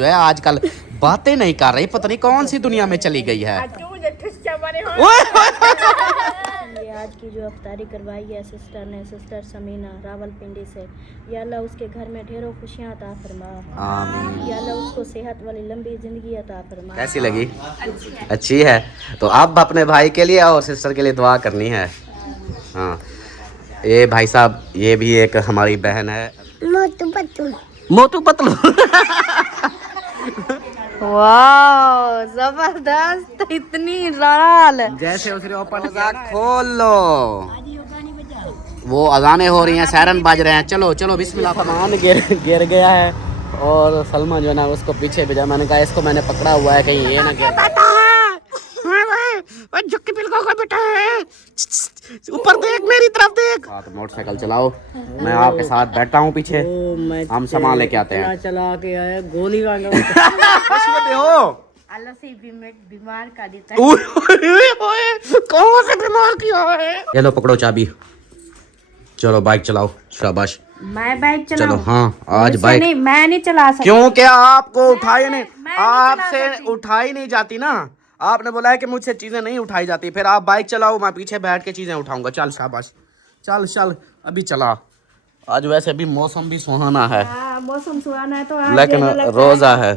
जो है आजकल बातें नहीं कर रही, पता नहीं कौन सी दुनिया में चली गई है। ये आज की जो अफ्तारी करवाई है सिस्टर ने, सिस्टर समीना रावलपिंडी से, या अल्लाह उसके घर में ढेरों खुशियाँ अता फरमा। आमीन। या अल्लाह उसको सेहत वाली लंबी जिंदगी अता फरमा। कैसी लगी? अच्छी है। तो अब अपने भाई के लिए और सिस्टर के लिए दुआ करनी है। हाँ, ये भाई साहब, ये भी एक हमारी बहन है, मोटू पतलू। मोटू पतलू वाह जबरदस्त, इतनी लाल। जैसे उसने ऊपर खोल लो, वो अजाने हो रही हैं, सायरन बज रहे हैं। चलो चलो बिस्मिल्लाह। सामान गिर गया है और सलमान जो है ना उसको पीछे भेजा। मैंने कहा इसको मैंने पकड़ा हुआ है कहीं ये ना गिर। ऊपर देख, मेरी तरफ देख। तो मोटरसाइकिल चलाओ, मैं आपके साथ बैठा हूँ पीछे, हम सामान लेके आते हैं। चला के आया गोली वाला। हो अल्लाह से बीमार कर देता है। कौन से बीमार किया है? ये लो पकड़ो चाबी, चलो बाइक चलाओ। शाबाश। मैं बाइक चलाऊं? चलो हाँ, आज बाइक नहीं, मैं नहीं चला सकती। क्यों? क्या आपको उठाई नहीं, आपसे उठाई नहीं जाती ना। आपने बोला है कि मुझसे चीजें नहीं उठाई जाती, फिर आप बाइक चलाओ, मैं पीछे बैठ के चीजें उठाऊंगा। चल शाबाश, चल चल अभी चला। आज वैसे भी मौसम भी सुहाना है। मौसम सुहाना है तो आज लेकिन रोजा है,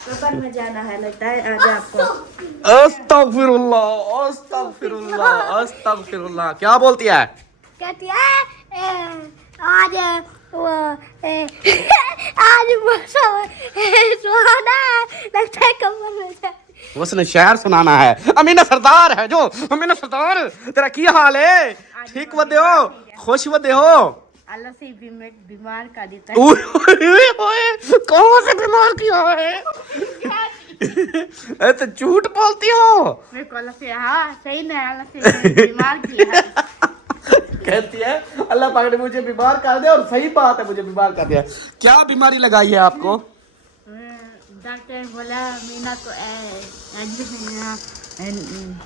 सफर में जाना है लगता है आज आपको। अस्तगफिरुल्लाह अस्तगफिरुल्लाह अस्तगफिरुल्लाह। क्या बोलती है? कहती है आज आज मौसम सुहाना है, लगता है कमर में जाए। उसने शहर सुनाना है। अमीना सरदार है जो, अमीना सरदार तेरा की हाल है? ठीक वदे हो, खुश वदे हो? अल्लाह से बीमार कर देता है। कौन से बीमार किया है? तो झूठ बोलती हो। मेरे को अल्लाह से, हाँ सही नहीं, अल्लाह से बीमार किया है। कहती है अल्लाह पाक ने मुझे बीमार कर दिया, और सही बात है, मुझे बीमार कर दिया। क्या बीमारी लगाई है आपको? डॉक्टर बोला मीना को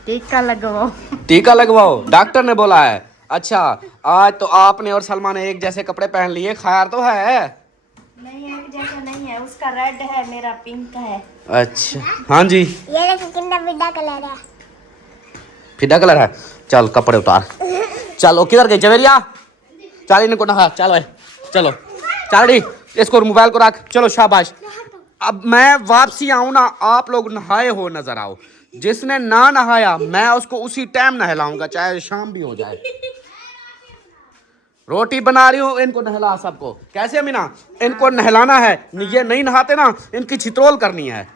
टीका लगवाओ। टीका लगवाओ, डॉक्टर ने बोला है। अच्छा, आज तो आपने और सलमान ने एक जैसे कपड़े पहन लिए, खैर तो है? नहीं, एक जैसा नहीं है, उसका रेड है, मेरा पिंक है। अच्छा हाँ जी, ये देखो कितना फिदा कलर है। फिदा कलर है। चल कपड़े उतार। चलो किधर गई जवेरिया? चल इनको नहा, चल भाई चलो, चल डी इसको मोबाइल को रख। चलो शाबाश। अब मैं वापसी आऊं ना, आप लोग नहाए हो नजर आओ। जिसने ना नहाया मैं उसको उसी टाइम नहलाऊंगा, चाहे शाम भी हो जाए। रोटी बना रही हूँ, इनको नहला सबको। कैसे अमीना? इनको नहलाना है, ये नहीं नहाते ना इनकी छित्रोल करनी है।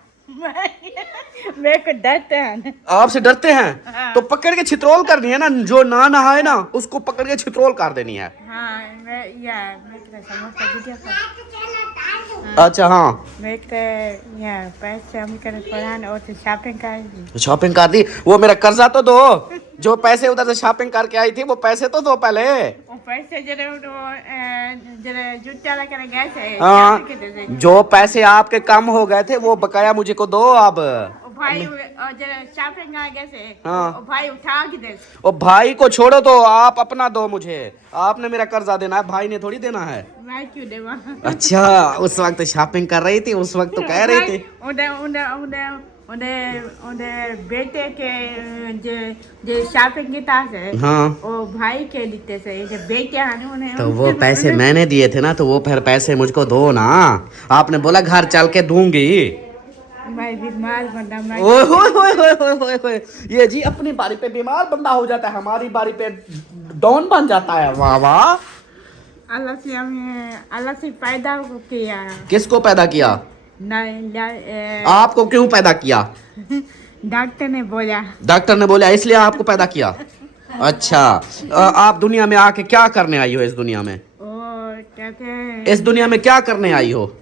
मेरे को डरते हैं। आपसे डरते हैं? हाँ। तो पकड़ के छित्रोल करनी है ना, जो ना नहाए ना उसको पकड़ के छित्रोल कर देनी है। हाँ, अच्छा हाँ, शॉपिंग कर दी। वो मेरा कर्जा तो दो, जो पैसे उधर से शॉपिंग करके आई थी वो पैसे तो दो पहले। पैसे गए थे। हाँ, जो पैसे आपके कम हो गए थे वो बकाया मुझे को दो अब। भाई शॉपिंग आ गए थे। हाँ, भाई उठा के दे। ओ भाई को छोड़ो, तो आप अपना दो मुझे। आपने मेरा कर्जा देना है, भाई ने थोड़ी देना है। मैं क्यों देवा? अच्छा, उस वक्त शॉपिंग कर रही थी, उस वक्त तो कह रही थी बेटे के जो शॉपिंग की है। हाँ, वो भाई के देते थे, जो बेटे हैं तो वो पैसे मैंने दिए थे ना, तो वो फिर पैसे मुझको दो ना। आपने बोला घर चल के दूंगी। मैं बीमार बंदा। ओए ये जी अपनी बारी पे बीमार बंदा हो जाता है, हमारी बारी पे डॉन बन जाता है। वाह वाह। अल्लाह से पैदा किया। किसको पैदा किया? आपको क्यों पैदा किया? डॉक्टर ने बोला। डॉक्टर ने बोला इसलिए आपको पैदा किया। अच्छा, आप दुनिया में आके क्या करने आई हो? इस दुनिया में कहते हैं, इस दुनिया में क्या करने आई हो?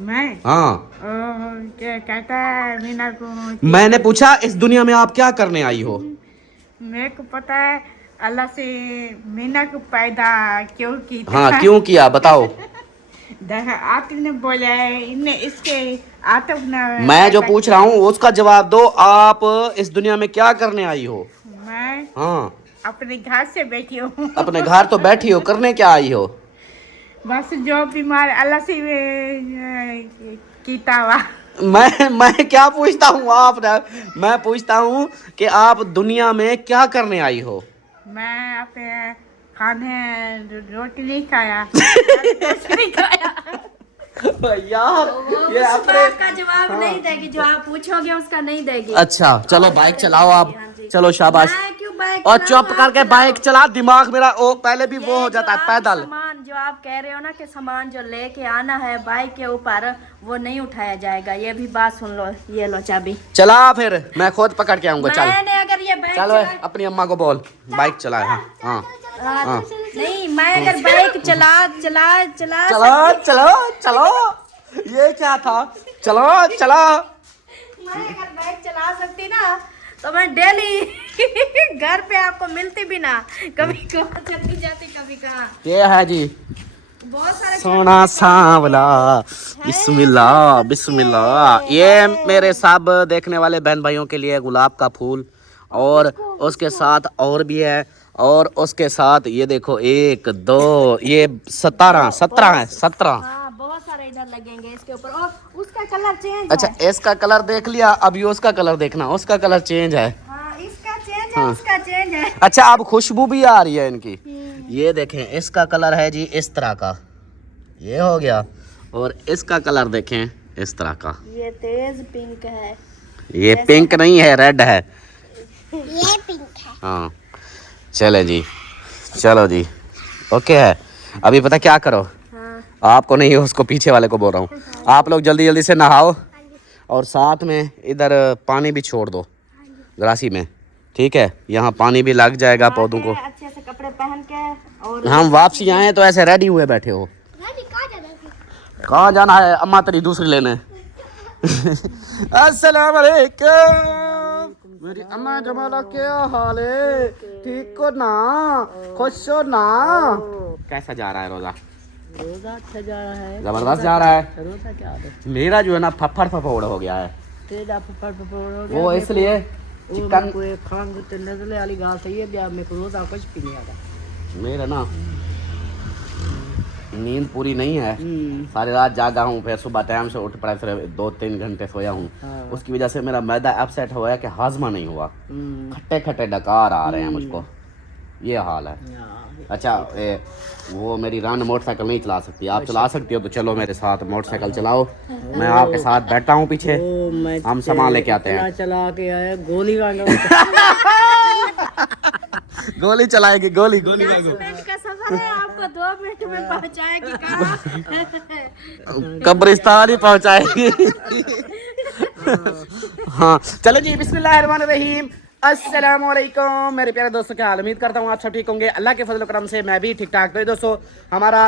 मैं? हाँ, कहता है मीना को। मैंने पूछा इस दुनिया में आप क्या करने आई हो? मेरे को पता है अल्लाह से मीना को पैदा क्यों की। हाँ, क्यों किया बताओ। आपने बोला इन्हें इसके आतंक न। मैं जो पूछ रहा हूँ उसका जवाब दो। आप इस दुनिया में क्या करने आई हो? मैं? हाँ, अपने घर से बैठी हूँ। अपने घर तो बैठी हो, करने क्या आई हो? बस जो बीमार अल्लाह से कीता हुआ। मैं क्या पूछता हूँ आप, मैं पूछता हूँ कि आप दुनिया में क्या करने आई हो। मैं अपने खाने रोटी नहीं खाया, कुछ नहीं खाया। यार ये उस अपने बात का जवाब नहीं देगी, जो आप पूछोगे उसका नहीं देगी। अच्छा चलो बाइक चलाओ आप, हाँ जी। चलो शाबाश। मैं क्यों बाइक और चलाऊं, चुप आप करके चलाओ। बाइक चला, दिमाग मेरा ओ पहले भी वो ये हो जो जाता है आप पैदल। सामान जो आप कह रहे हो ना कि सामान जो लेके आना है बाइक के ऊपर, वो नहीं उठाया जाएगा। ये भी बात सुन लो, ये लो चाबी। चला फिर मैं खुद पकड़ के आऊंगा। चल मैंने अगर ये बाइक चलो अपनी अम्मा को बोल बाइक चलाए। हाँ हाँ हाँ नहीं, मैं अगर बाइक चला चलो चलो चलो, ये क्या था, चलो चलो। मैं अगर बाइक चला सकती ना तो मैं डेली घर पे आपको मिलती भी ना, कभी कहाँ चली जाती कभी कहाँ। ये है जी बहुत सारे सोना सांवला, बिस्मिल्लाह बिस्मिल्लाह। ये मेरे सब देखने वाले बहन भाइयों के लिए गुलाब का फूल, और उसके साथ और भी है, और उसके साथ ये देखो 1 2 ये 17 है 17। हाँ, बहुत सारे इधर लगेंगे इसके ऊपर। और उसका कलर चेंज अच्छा है। इसका कलर देख लिया, अभी उसका कलर देखना, उसका कलर चेंज है। हाँ, इसका चेंज है, उसका चेंज है। अच्छा अब खुशबू भी आ रही है इनकी। ये देखें इसका कलर है जी इस तरह का, ये हो गया। और इसका कलर देखें इस तरह का, ये तेज पिंक है। ये पिंक नहीं है, रेड है। ये पिंक है। हाँ चले जी, चलो जी ओके है। अभी पता क्या करो, हाँ। आपको नहीं उसको पीछे वाले को बोल रहा हूँ, आप लोग जल्दी जल्दी से नहाओ और साथ में इधर पानी भी छोड़ दो गलासी में, ठीक है। यहाँ पानी भी लग जाएगा पौधों को। अच्छे से कपड़े पहन के, और हम वापसी आए तो ऐसे रेडी हुए बैठे हो। कहाँ जाना है अम्मा तेरी दूसरी लेने। अस्सलाम वालेकुम मेरी अम्मा जमाला, क्या हाल है, ठीक हो ना, खुश हो ना। कैसा जा रहा है रोजा? रोजा अच्छा जा रहा है, जबरदस्त जा रहा है। रोजा क्या है? मेरा जो है ना फफड़ फफोड़ हो गया है, तेरा फफड़ फफड़ हो गया। वो इसलिए चिकन कोई खान को नजले वाली गाल सही है, मेरे को रोजा कुछ भी नहीं आता। मेरा ना नींद पूरी नहीं है, सारी रात जागा हूँ, फिर सुबह टाइम से उठ पड़ा, फिर 2-3 घंटे सोया हूँ। उसकी वजह से मेरा मैदा अपसेट हुआ है कि हाजमा नहीं हुआ, खट्टे खट्टे डकार आ रहे हैं मुझको, ये हाल है। अच्छा वो मेरी रान मोटरसाइकिल नहीं चला सकती, आप चला सकती हो तो चलो मेरे साथ मोटरसाइकिल चलाओ, मैं आपके साथ बैठा हूँ पीछे, हम सामान लेके आते हैं। चला के आया गोली गोली चलाएगी, गोली गोली मिनट का सफर है, आपको 2 मिनट में पहुंचाएगी कहाँ? कब्रिस्तान ही पहुंचाएगी। हाँ चलो जी, बिस्मिल्लाहिर्रहमानिर्रहीम, अस्सलाम वालेकुम मेरे प्यारे दोस्तों, क्या हाल, उम्मीद करता हूँ आप सब ठीक होंगे। अल्लाह के फजल करम से मैं भी ठीक ठाक। तो दोस्तों हमारा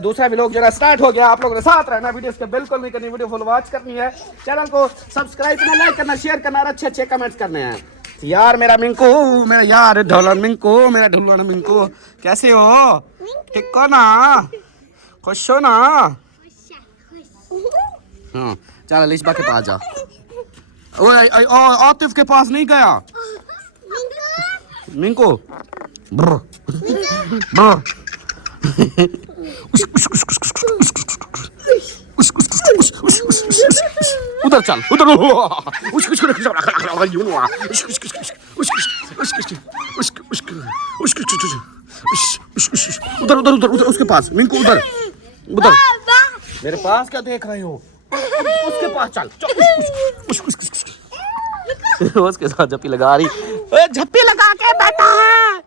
दूसरा व्लॉग जो है स्टार्ट हो गया, आप लोगों ने साथ रहना, वीडियो के बिल्कुल नहीं करनी, वीडियो फुल वॉच करनी है, चैनल को सब्सक्राइब करना, लाइक करना, शेयर करना और अच्छे अच्छे कमेंट्स करने हैं। यार मेरा मिंकू, मेरा यार ढोलन मिंकू, मेरा ढुलवाना मिंकू, कैसे हो, ठीक हो ना, खुश हो ना। हाँ चल लिशबा के पास जा। ओए आतिफ के पास नहीं गया मिंकू, ब्र ब्र उधर चल, उधर उधर उधर उधर उधर उसके पास मिंकू, उधर उधर मेरे पास क्या देख रहे हो, उसके पास चल, उसके साथ झप्पी लगा रही, झप्पी लगा के बैठा है,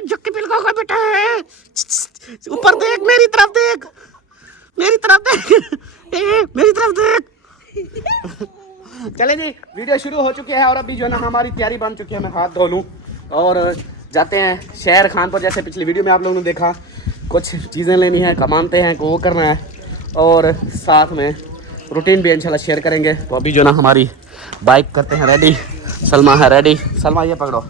झप्पी लगा के बैठा है, ऊपर देख, मेरी तरफ देख, मेरी तरफ देख, मेरी तरफ देख। चले जी वीडियो शुरू हो चुकी है, और अभी जो है ना हमारी तैयारी बन चुकी है, मैं हाथ धो लूँ और जाते हैं शहर खानपुर। जैसे पिछली वीडियो में आप लोगों ने देखा, कुछ चीज़ें लेनी है, कमानते हैं को वो करना है, और साथ में रूटीन भी इंशाल्लाह शेयर करेंगे। तो अभी जो ना हमारी बाइक करते हैं रेडी, सलमा है रेडी, सलमा ये पकड़ो,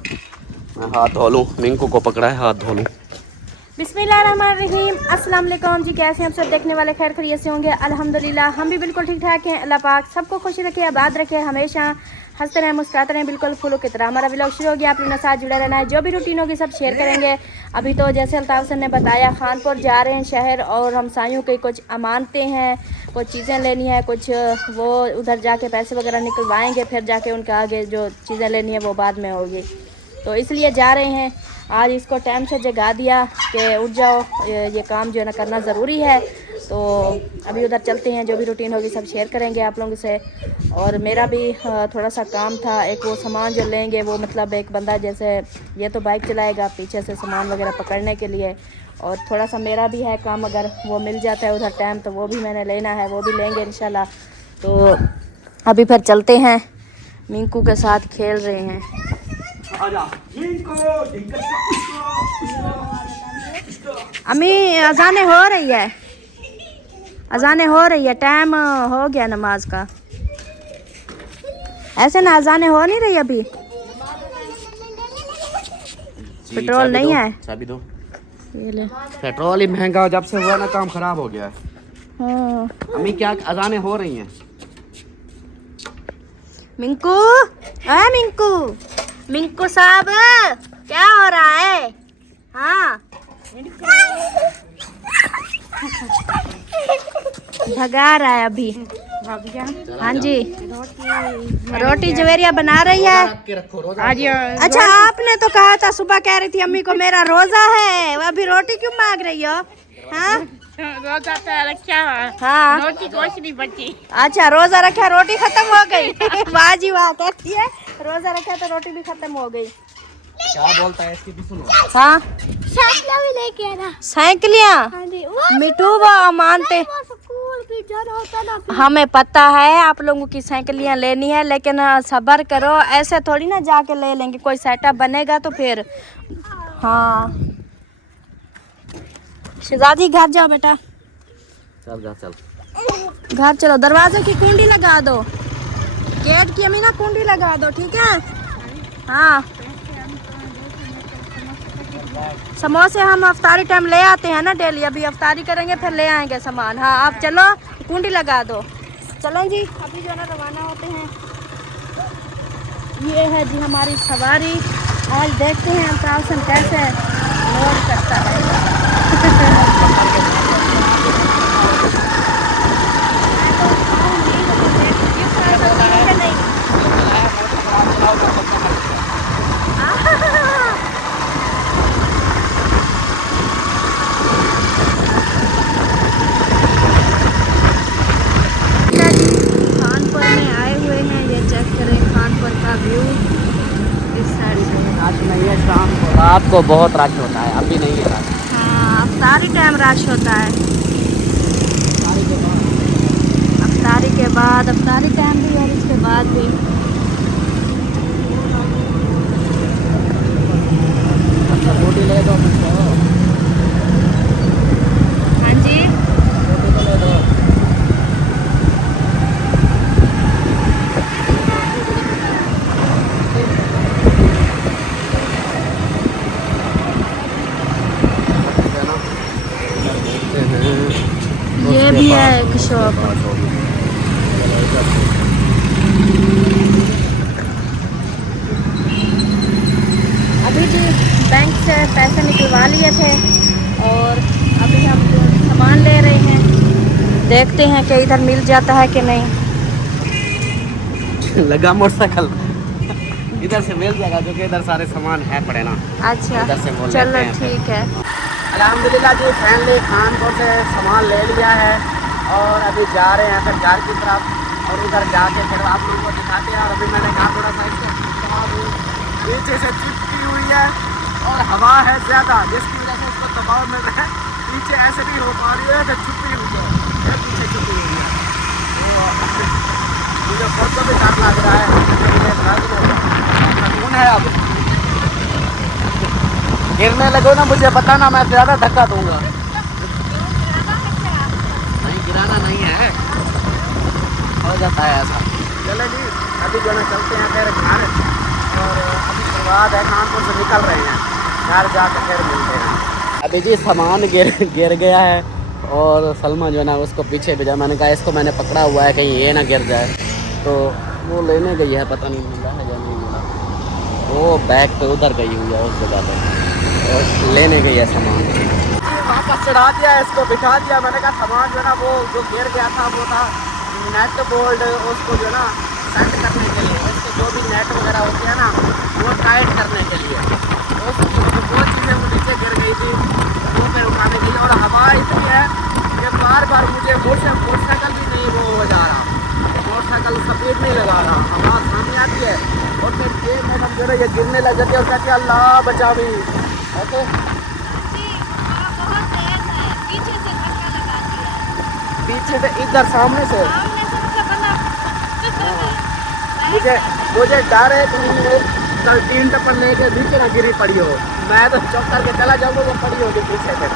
मैं हाथ धो लूँ, मिंकू को पकड़ा है, हाथ धो लूँ। बिस्मिल्लाहिर्रहमानिर्रहीम, अस्सलाम वालेकुम जी, कैसे हम सब देखने वाले खैर खैरियत से होंगे। अल्हम्दुलिल्लाह हम भी बिल्कुल ठीक ठाक हैं। अल्लाह पाक सबको खुशी रखे, आबाद रखे हमेशा। हंसते रहें, मुस्कुराते रहें, बिल्कुल फूलों की तरह। हमारा व्लॉग शुरू हो गया, आप लोगों के साथ जुड़े रहना है। जो भी रूटीन होगी सब शेयर करेंगे। अभी तो जैसे अल्ताफ़ सर ने बताया, खानपुर जा रहे हैं शहर, और हम साइयों के कुछ अमानतें हैं, कुछ चीज़ें लेनी है, कुछ वो उधर जाके पैसे वगैरह निकलवाएंगे, फिर जाके उनके आगे जो चीज़ें लेनी है वो बाद में होगी। तो इसलिए जा रहे हैं। आज इसको टाइम से जगा दिया कि उठ जाओ, ये काम जो है ना करना ज़रूरी है। तो अभी उधर चलते हैं, जो भी रूटीन होगी सब शेयर करेंगे आप लोगों से। और मेरा भी थोड़ा सा काम था, एक वो सामान जो लेंगे, वो मतलब एक बंदा जैसे ये तो बाइक चलाएगा, पीछे से सामान वगैरह पकड़ने के लिए, और थोड़ा सा मेरा भी है काम, अगर वो मिल जाता है उधर टाइम तो वो भी मैंने लेना है, वो भी लेंगे इंशाल्लाह। तो अभी फिर चलते हैं, मिंकू के साथ खेल रहे हैं। अम्मी अजाने हो रही है, अजाने हो रही है, टाइम हो गया नमाज का। ऐसे ना अजाने हो नहीं रही अभी, पेट्रोल नहीं है। चाबी दो। ये ले। पेट्रोल ही महंगा जब से हुआ ना, काम खराब हो गया है। हाँ। अम्मी क्या अजाने हो रही हैं? मिंकू, मिंकू, मिंकू साहब क्या हो रहा है? हाँ भगा रहा है अभी। हाँ जी, रोटी जवेरिया बना रही है। आज अच्छा, आपने तो कहा था, सुबह कह रही थी अम्मी को मेरा रोजा है, वो अभी रोटी क्यों मांग रही हो? हाँ रोजा तो रखा है, हाँ, रोटी कुछ नहीं बची। अच्छा रोजा रखा, रोटी खत्म हो गई। वाह जी वाह, कहती है रोजा रखा तो रोटी भी खत्म हो गई। क्या बोलता है इसकी भी सुनो। हाँ, साइकिल भी लेके आना। साइकिलियाँ मिठू वो मानते, स्कूल भी जाना होता ना। हमें पता है आप लोगों की साइकिलियाँ लेनी है, लेकिन सब्र करो, ऐसे थोड़ी ना जाके ले लेंगे, कोई सेटअप बनेगा तो फिर। हाँ शहजादी घर जाओ बेटा, चल जा चल। घर चलो, दरवाजे की कुंडी लगा दो, गेट की अमीना कुंडी लगा दो, ठीक है? हाँ, समोसे हम अफ्तारी टाइम ले आते हैं ना डेली, अभी अफ्तारी करेंगे फिर ले आएंगे सामान। हाँ आप चलो, कुंडी लगा दो। चलें जी, अभी जो है ना रवाना होते हैं। ये है जी हमारी सवारी। आज देखते हैं अल्ताफ़ सर कैसे लोड करता है। खानपुर में आए हुए हैं, ये चेक करें खानपुर का व्यू इस साइड से। आज नहीं है, शाम को रात को बहुत रश होता है, अभी नहीं है रश। हाँ, अफ्तारी टाइम रश होता है, अफ्तारी के बाद, अफ्तारी टाइम भी और इसके बाद भी। अच्छा रोटी ले दो मुझको। हाँ जी, रोटी तो ले दो। ये भी है एक शॉप। अभी जी बैंक से पैसे निकलवा लिए थे और अभी हम जो सामान ले रहे हैं, देखते हैं कि इधर मिल जाता है कि नहीं। लगा मोटरसाइकिल इधर से मिल जाएगा, क्योंकि इधर सारे सामान है पड़े ना। अच्छा इधर से बोल चलो लेते हैं फिर। ठीक है। अल्हम्दुलिल्लाह जी, फैमिली खानपुर से सामान ले लिया है और अभी जा रहे हैं फिर घर की तरफ, और उधर जाके फिर आप लोगों को दिखाते हैं। और अभी मैंने कहा थोड़ा सा इसको नीचे से चिपकी हुई है और हवा है ज़्यादा, जिसकी वजह से उसको दबाव मिल रहा है, नीचे ऐसे नहीं हो पा रही है तो छुपी हुई है, फिर पीछे छुपी हुई है। तो मुझे खुद को भी डर लग रहा है, सुकून है। अब गिरने लगो ना मुझे पता ना, मैं ज़्यादा धक्का दूंगा। नहीं गिराना नहीं है, हो जाता है ऐसा। चले जी, अभी जो है चलते हैं फिर घर, और अभी शुरुआत है, खानपुर से निकल रहे हैं, घर जाकर फिर मिलते हैं। अभी जी सामान गिर गया है और सलमा जो है ना उसको पीछे भेजा। मैंने कहा इसको मैंने पकड़ा हुआ है, कहीं ये ना गिर जाए, तो वो लेने गई है, पता नहीं मिला है या नहीं मिला। वो बैग पे उधर गई हुई है उस जगह पे, और लेने गई है सामान। वापस चढ़ा दिया इसको, बिठा दिया। मैंने कहा सामान जो है ना वो जो गिर गया था वो था नेट बोल्ट, उसको जो है ना सेट करने के लिए, इसके जो भी नेट वगैरह होते हैं ना वो टाइट करने के लिए, वो चीज़ें वो नीचे गिर गई थी, वो फिर उठाने के लिए। और हवा इतनी है कि बार बार मुझे मोटरसाइकिल भी नहीं वो हो जा रहा, मोटरसाइकिल स्पीड नहीं लगा रहा, हवा सामने आती है और फिर ये मैडम जो है ये गिरने लग जाती है और कहती है अल्लाह बचा भी। ऐसे पीछे से इधर सामने से मुझे डर है कि कल 3 टप्पन लेके नीचे ना गिरी पड़ी हो, मैं तो चौक करके चला जाऊँगा, वो पड़ी होगी पीछे से।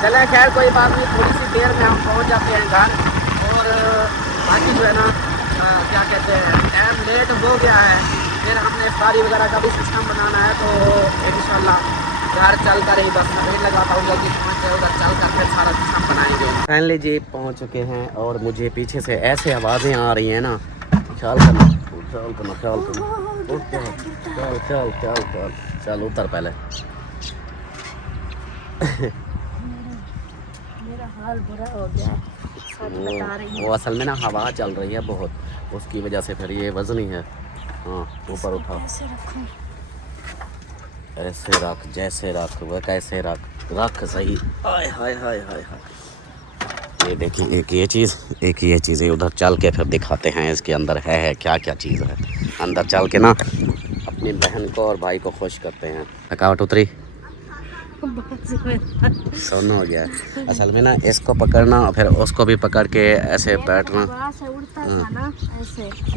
चले खैर कोई बात नहीं, थोड़ी सी देर में हम पहुँच जाते हैं घर। और बाकी जो है ना क्या कहते हैं, टाइम लेट हो गया है, फिर हमने इफ्तारी वगैरह का भी सिस्टम बनाना है, तो इंशाल्लाह घर चल कर ही 10 मिनट लगाता हूँ, जल्दी पहुँच जाए उधर चल कर फिर सारा सिस्टम बनाएंगे। फाइनली जी पहुँच चुके हैं और मुझे पीछे से ऐसे आवाज़ें आ रही हैं ना, ख्याल करना चल उतर पहले। मेरा हाल बुरा हो गया है, सच बता रही हूँ। वो असल में ना हवा चल रही है बहुत, उसकी वजह से फिर ये वजन ही है। हाँ ऊपर उठा, कैसे रखूं? ऐसे रख, जैसे रख, वह कैसे रख सही। हाय हाय हाय हाय हाय। ये देखिए एक ये चीज़ है, उधर चल के फिर दिखाते हैं इसके अंदर है क्या क्या चीज़ है। अंदर चल के ना अपनी बहन को और भाई को खुश करते हैं। थकावट उतरी, सोना हो गया। असल में ना इसको पकड़ना फिर उसको भी पकड़ के ऐसे बैठना।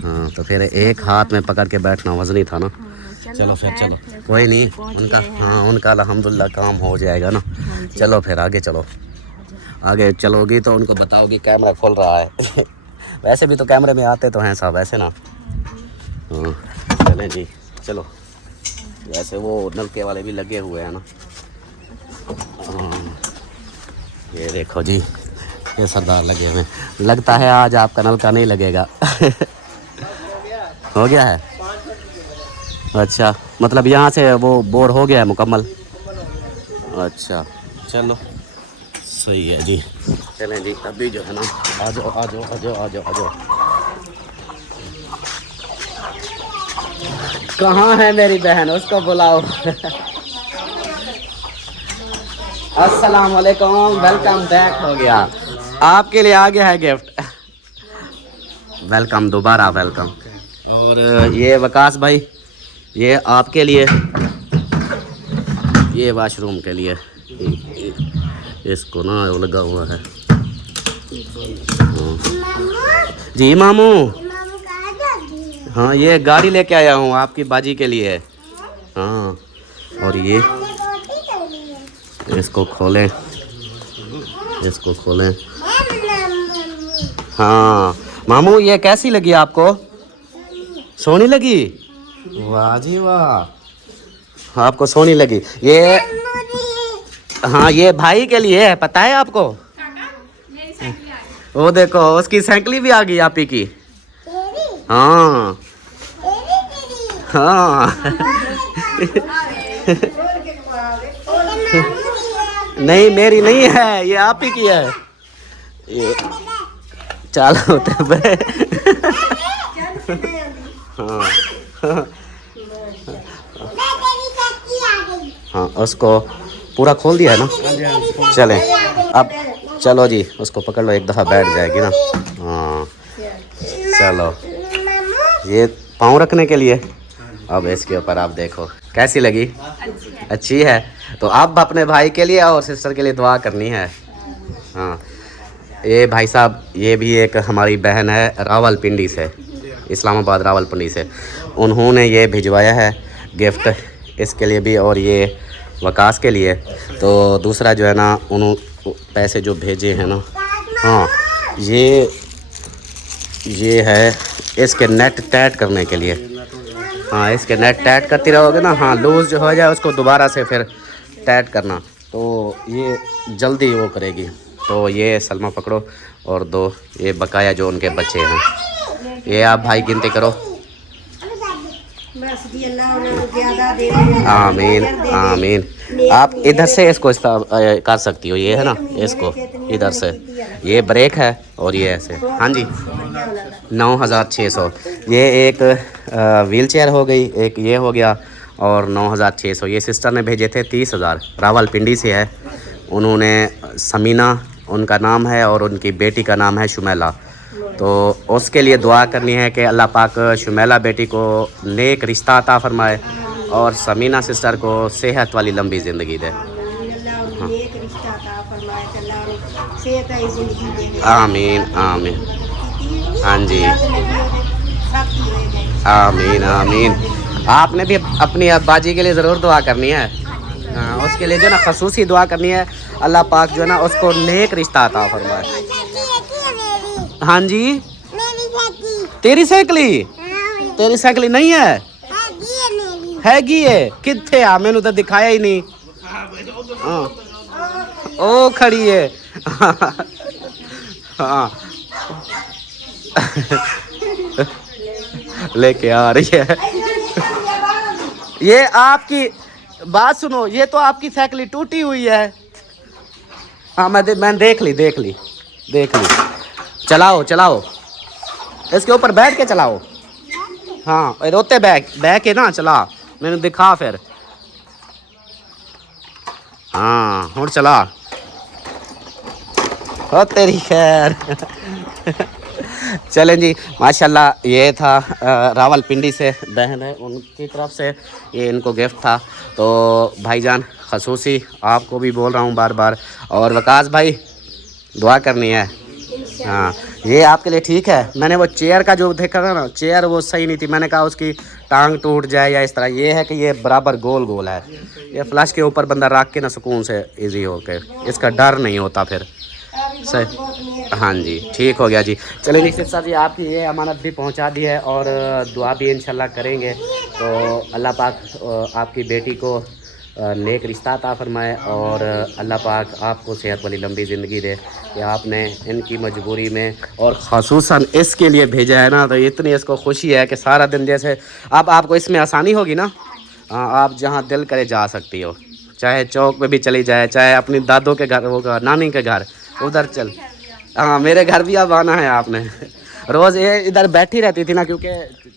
हाँ तो फिर एक हाथ में पकड़ के बैठना वजनी था ना। चलो फिर चलो कोई नहीं, उनका अल्हम्दुलिल्लाह काम हो जाएगा ना। चलो फिर आगे चलो, आगे चलोगी तो उनको बताओगी कैमरा खोल रहा है। वैसे भी तो कैमरे में आते तो हैं सब ऐसे ना। हाँ चलें जी चलो, वैसे वो नलके वाले भी लगे हुए हैं ना। ये देखो जी ये सरदार लगे हुए, लगता है आज आपका नलका नहीं लगेगा। हो गया है, अच्छा मतलब यहाँ से वो बोर हो गया है मुकम्मल। अच्छा चलो सही है जी, चलें जी अभी जो है ना आ जाओ आ जाओ आ जाओ आ जाओ आ जाओ। कहाँ है मेरी बहन, उसको बुलाओ। अस्सलाम वालेकुम, वेलकम बैक हो गया, आपके लिए आ गया है गिफ्ट। वेलकम दोबारा वेलकम। और ये वकास भाई ये आपके लिए, ये वॉशरूम के लिए, इसको ना वो लगा हुआ है। जी मामू, हाँ ये गाड़ी लेके आया हूँ आपकी बाजी के लिए। हाँ और ये इसको खोलें, इसको खोलें। हाँ मामू ये कैसी लगी आपको, सोनी लगी? वाह जी वाह, आपको सोनी लगी। ये हाँ ये भाई के लिए है, पता है आपको? वो देखो उसकी साइकिल भी आ गई आप ही की। हाँ हाँ। नहीं मेरी नहीं है, ये आप ही की है। ये चलो हाँ उसको पूरा खोल दिया है ना। चले अब चलो जी, उसको पकड़ लो, एक दफ़ा बैठ जाएगी ना। हाँ चलो ये पाँव रखने के लिए। अब इसके ऊपर आप देखो कैसी लगी, अच्छी है। तो अब अपने भाई के लिए और सिस्टर के लिए दुआ करनी है। हाँ ये भाई साहब ये भी एक हमारी बहन है रावलपिंडी से, इस्लामाबाद रावलपिंडी से, उन्होंने ये भिजवाया है गिफ्ट इसके लिए भी और ये वकास के लिए। तो दूसरा जो है ना उन्होंने पैसे जो भेजे हैं ना, हाँ ये है इसके नेट टाइट करने के लिए। हाँ इसके नेट टाइट करती रहोगे ना, हाँ लूज़ जो हो जाए उसको दोबारा से फिर टाइट करना, तो ये जल्दी वो करेगी। तो ये सलमा पकड़ो और दो ये बकाया जो उनके बच्चे हैं। ये आप भाई गिनती करो। बस जी अल्लाह उन्हें ज़्यादा दे रहे आमीन आमीन। आप इधर से इसको कर सकती हो, ये है ना, इसको इधर से ये ब्रेक है और ये ऐसे। हाँ जी 9600। ये एक व्हील चेयर हो गई, एक ये हो गया और 9600। ये सिस्टर ने भेजे थे 30,000, रावलपिंडी से है। उन्होंने समीना उनका नाम है और उनकी बेटी का नाम है शुमैला। तो उसके लिए दुआ करनी है कि अल्लाह पाक शुमैला बेटी को नेक रिश्ता अता फरमाए और समीना सिस्टर को सेहत वाली लंबी ज़िंदगी दे। आमीन आमीन। हाँ जी आमीन आमीन। आपने भी अपनी अब्बाजी के लिए ज़रूर दुआ करनी है। हाँ, उसके लिए जो ना खसूसी दुआ करनी है, अल्लाह पाक जो है ना उसको नेक रिश्ता अता फरमाए। हाँ जी तेरी साइकिली, तेरी साइकिली नहीं है? हैगी है कितने आ, मैंने तो दिखाया ही नहीं। हाँ ओ खड़ी है। हाँ लेके आ रही है। ये आपकी बात सुनो, ये तो आपकी साइकिल टूटी हुई है। हाँ मैं देख ली। चलाओ चलाओ, इसके ऊपर बैठ के चलाओ। हाँ रोते बैठ के ना चला, मैंने दिखा फिर। हाँ और चला हो तेरी खैर। चलें जी माशाल्लाह। ये था रावलपिंडी से बहन है, उनकी तरफ से ये इनको गिफ्ट था। तो भाईजान खसूसी आपको भी बोल रहा हूँ बार बार, और वकास भाई दुआ करनी है। हाँ ये आपके लिए ठीक है। मैंने वो चेयर का जो देखा था ना, चेयर वो सही नहीं थी, मैंने कहा उसकी टांग टूट जाए या इस तरह। ये है कि ये बराबर गोल गोल है, ये फ्लश के ऊपर बंदा रख के ना सुकून से इजी हो के, इसका डर नहीं होता फिर। सही हाँ जी ठीक हो गया जी। चलिए निश्चित साहब जी आपकी ये अमानत भी पहुंचा दी है और दुआ भी इंशाल्लाह करेंगे। तो अल्लाह पाक आपकी बेटी को नेक रिश्ता अता फरमाए और अल्लाह पाक आपको सेहत वाली लंबी ज़िंदगी दे कि आपने इनकी मजबूरी में और ख़ुसूसन इसके लिए भेजा है ना, तो इतनी इसको खुशी है कि सारा दिन जैसे अब आपको इसमें आसानी होगी ना, आप जहाँ दिल करे जा सकती हो, चाहे चौक पे भी चली जाए, चाहे अपनी दादों के घर होगा, नानी के घर उधर चल। हाँ मेरे घर भी अब आना है आपने। रोज़ ये इधर बैठी रहती थी ना, क्योंकि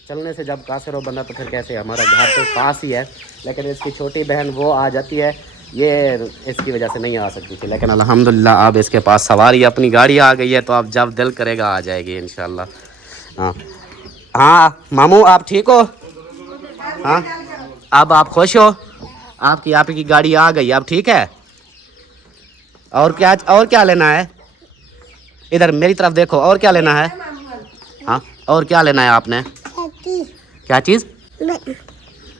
चलने से जब कासिर हो बंदा तो फिर कैसे, हमारा घर तो पास ही है, लेकिन इसकी छोटी बहन वो आ जाती है, ये इसकी वजह से नहीं आ सकती थी। लेकिन अल्हम्दुलिल्लाह अब इसके पास सवारी अपनी गाड़ी आ गई है, तो अब जब दिल करेगा आ जाएगी इंशाल्लाह। हाँ हाँ मामू आप ठीक हो? हाँ अब आप खुश हो? आपकी गाड़ी आ गई, अब ठीक है? और क्या लेना है? इधर मेरी तरफ देखो, और क्या लेना है? हाँ और क्या लेना है आपने? क्या चीज़?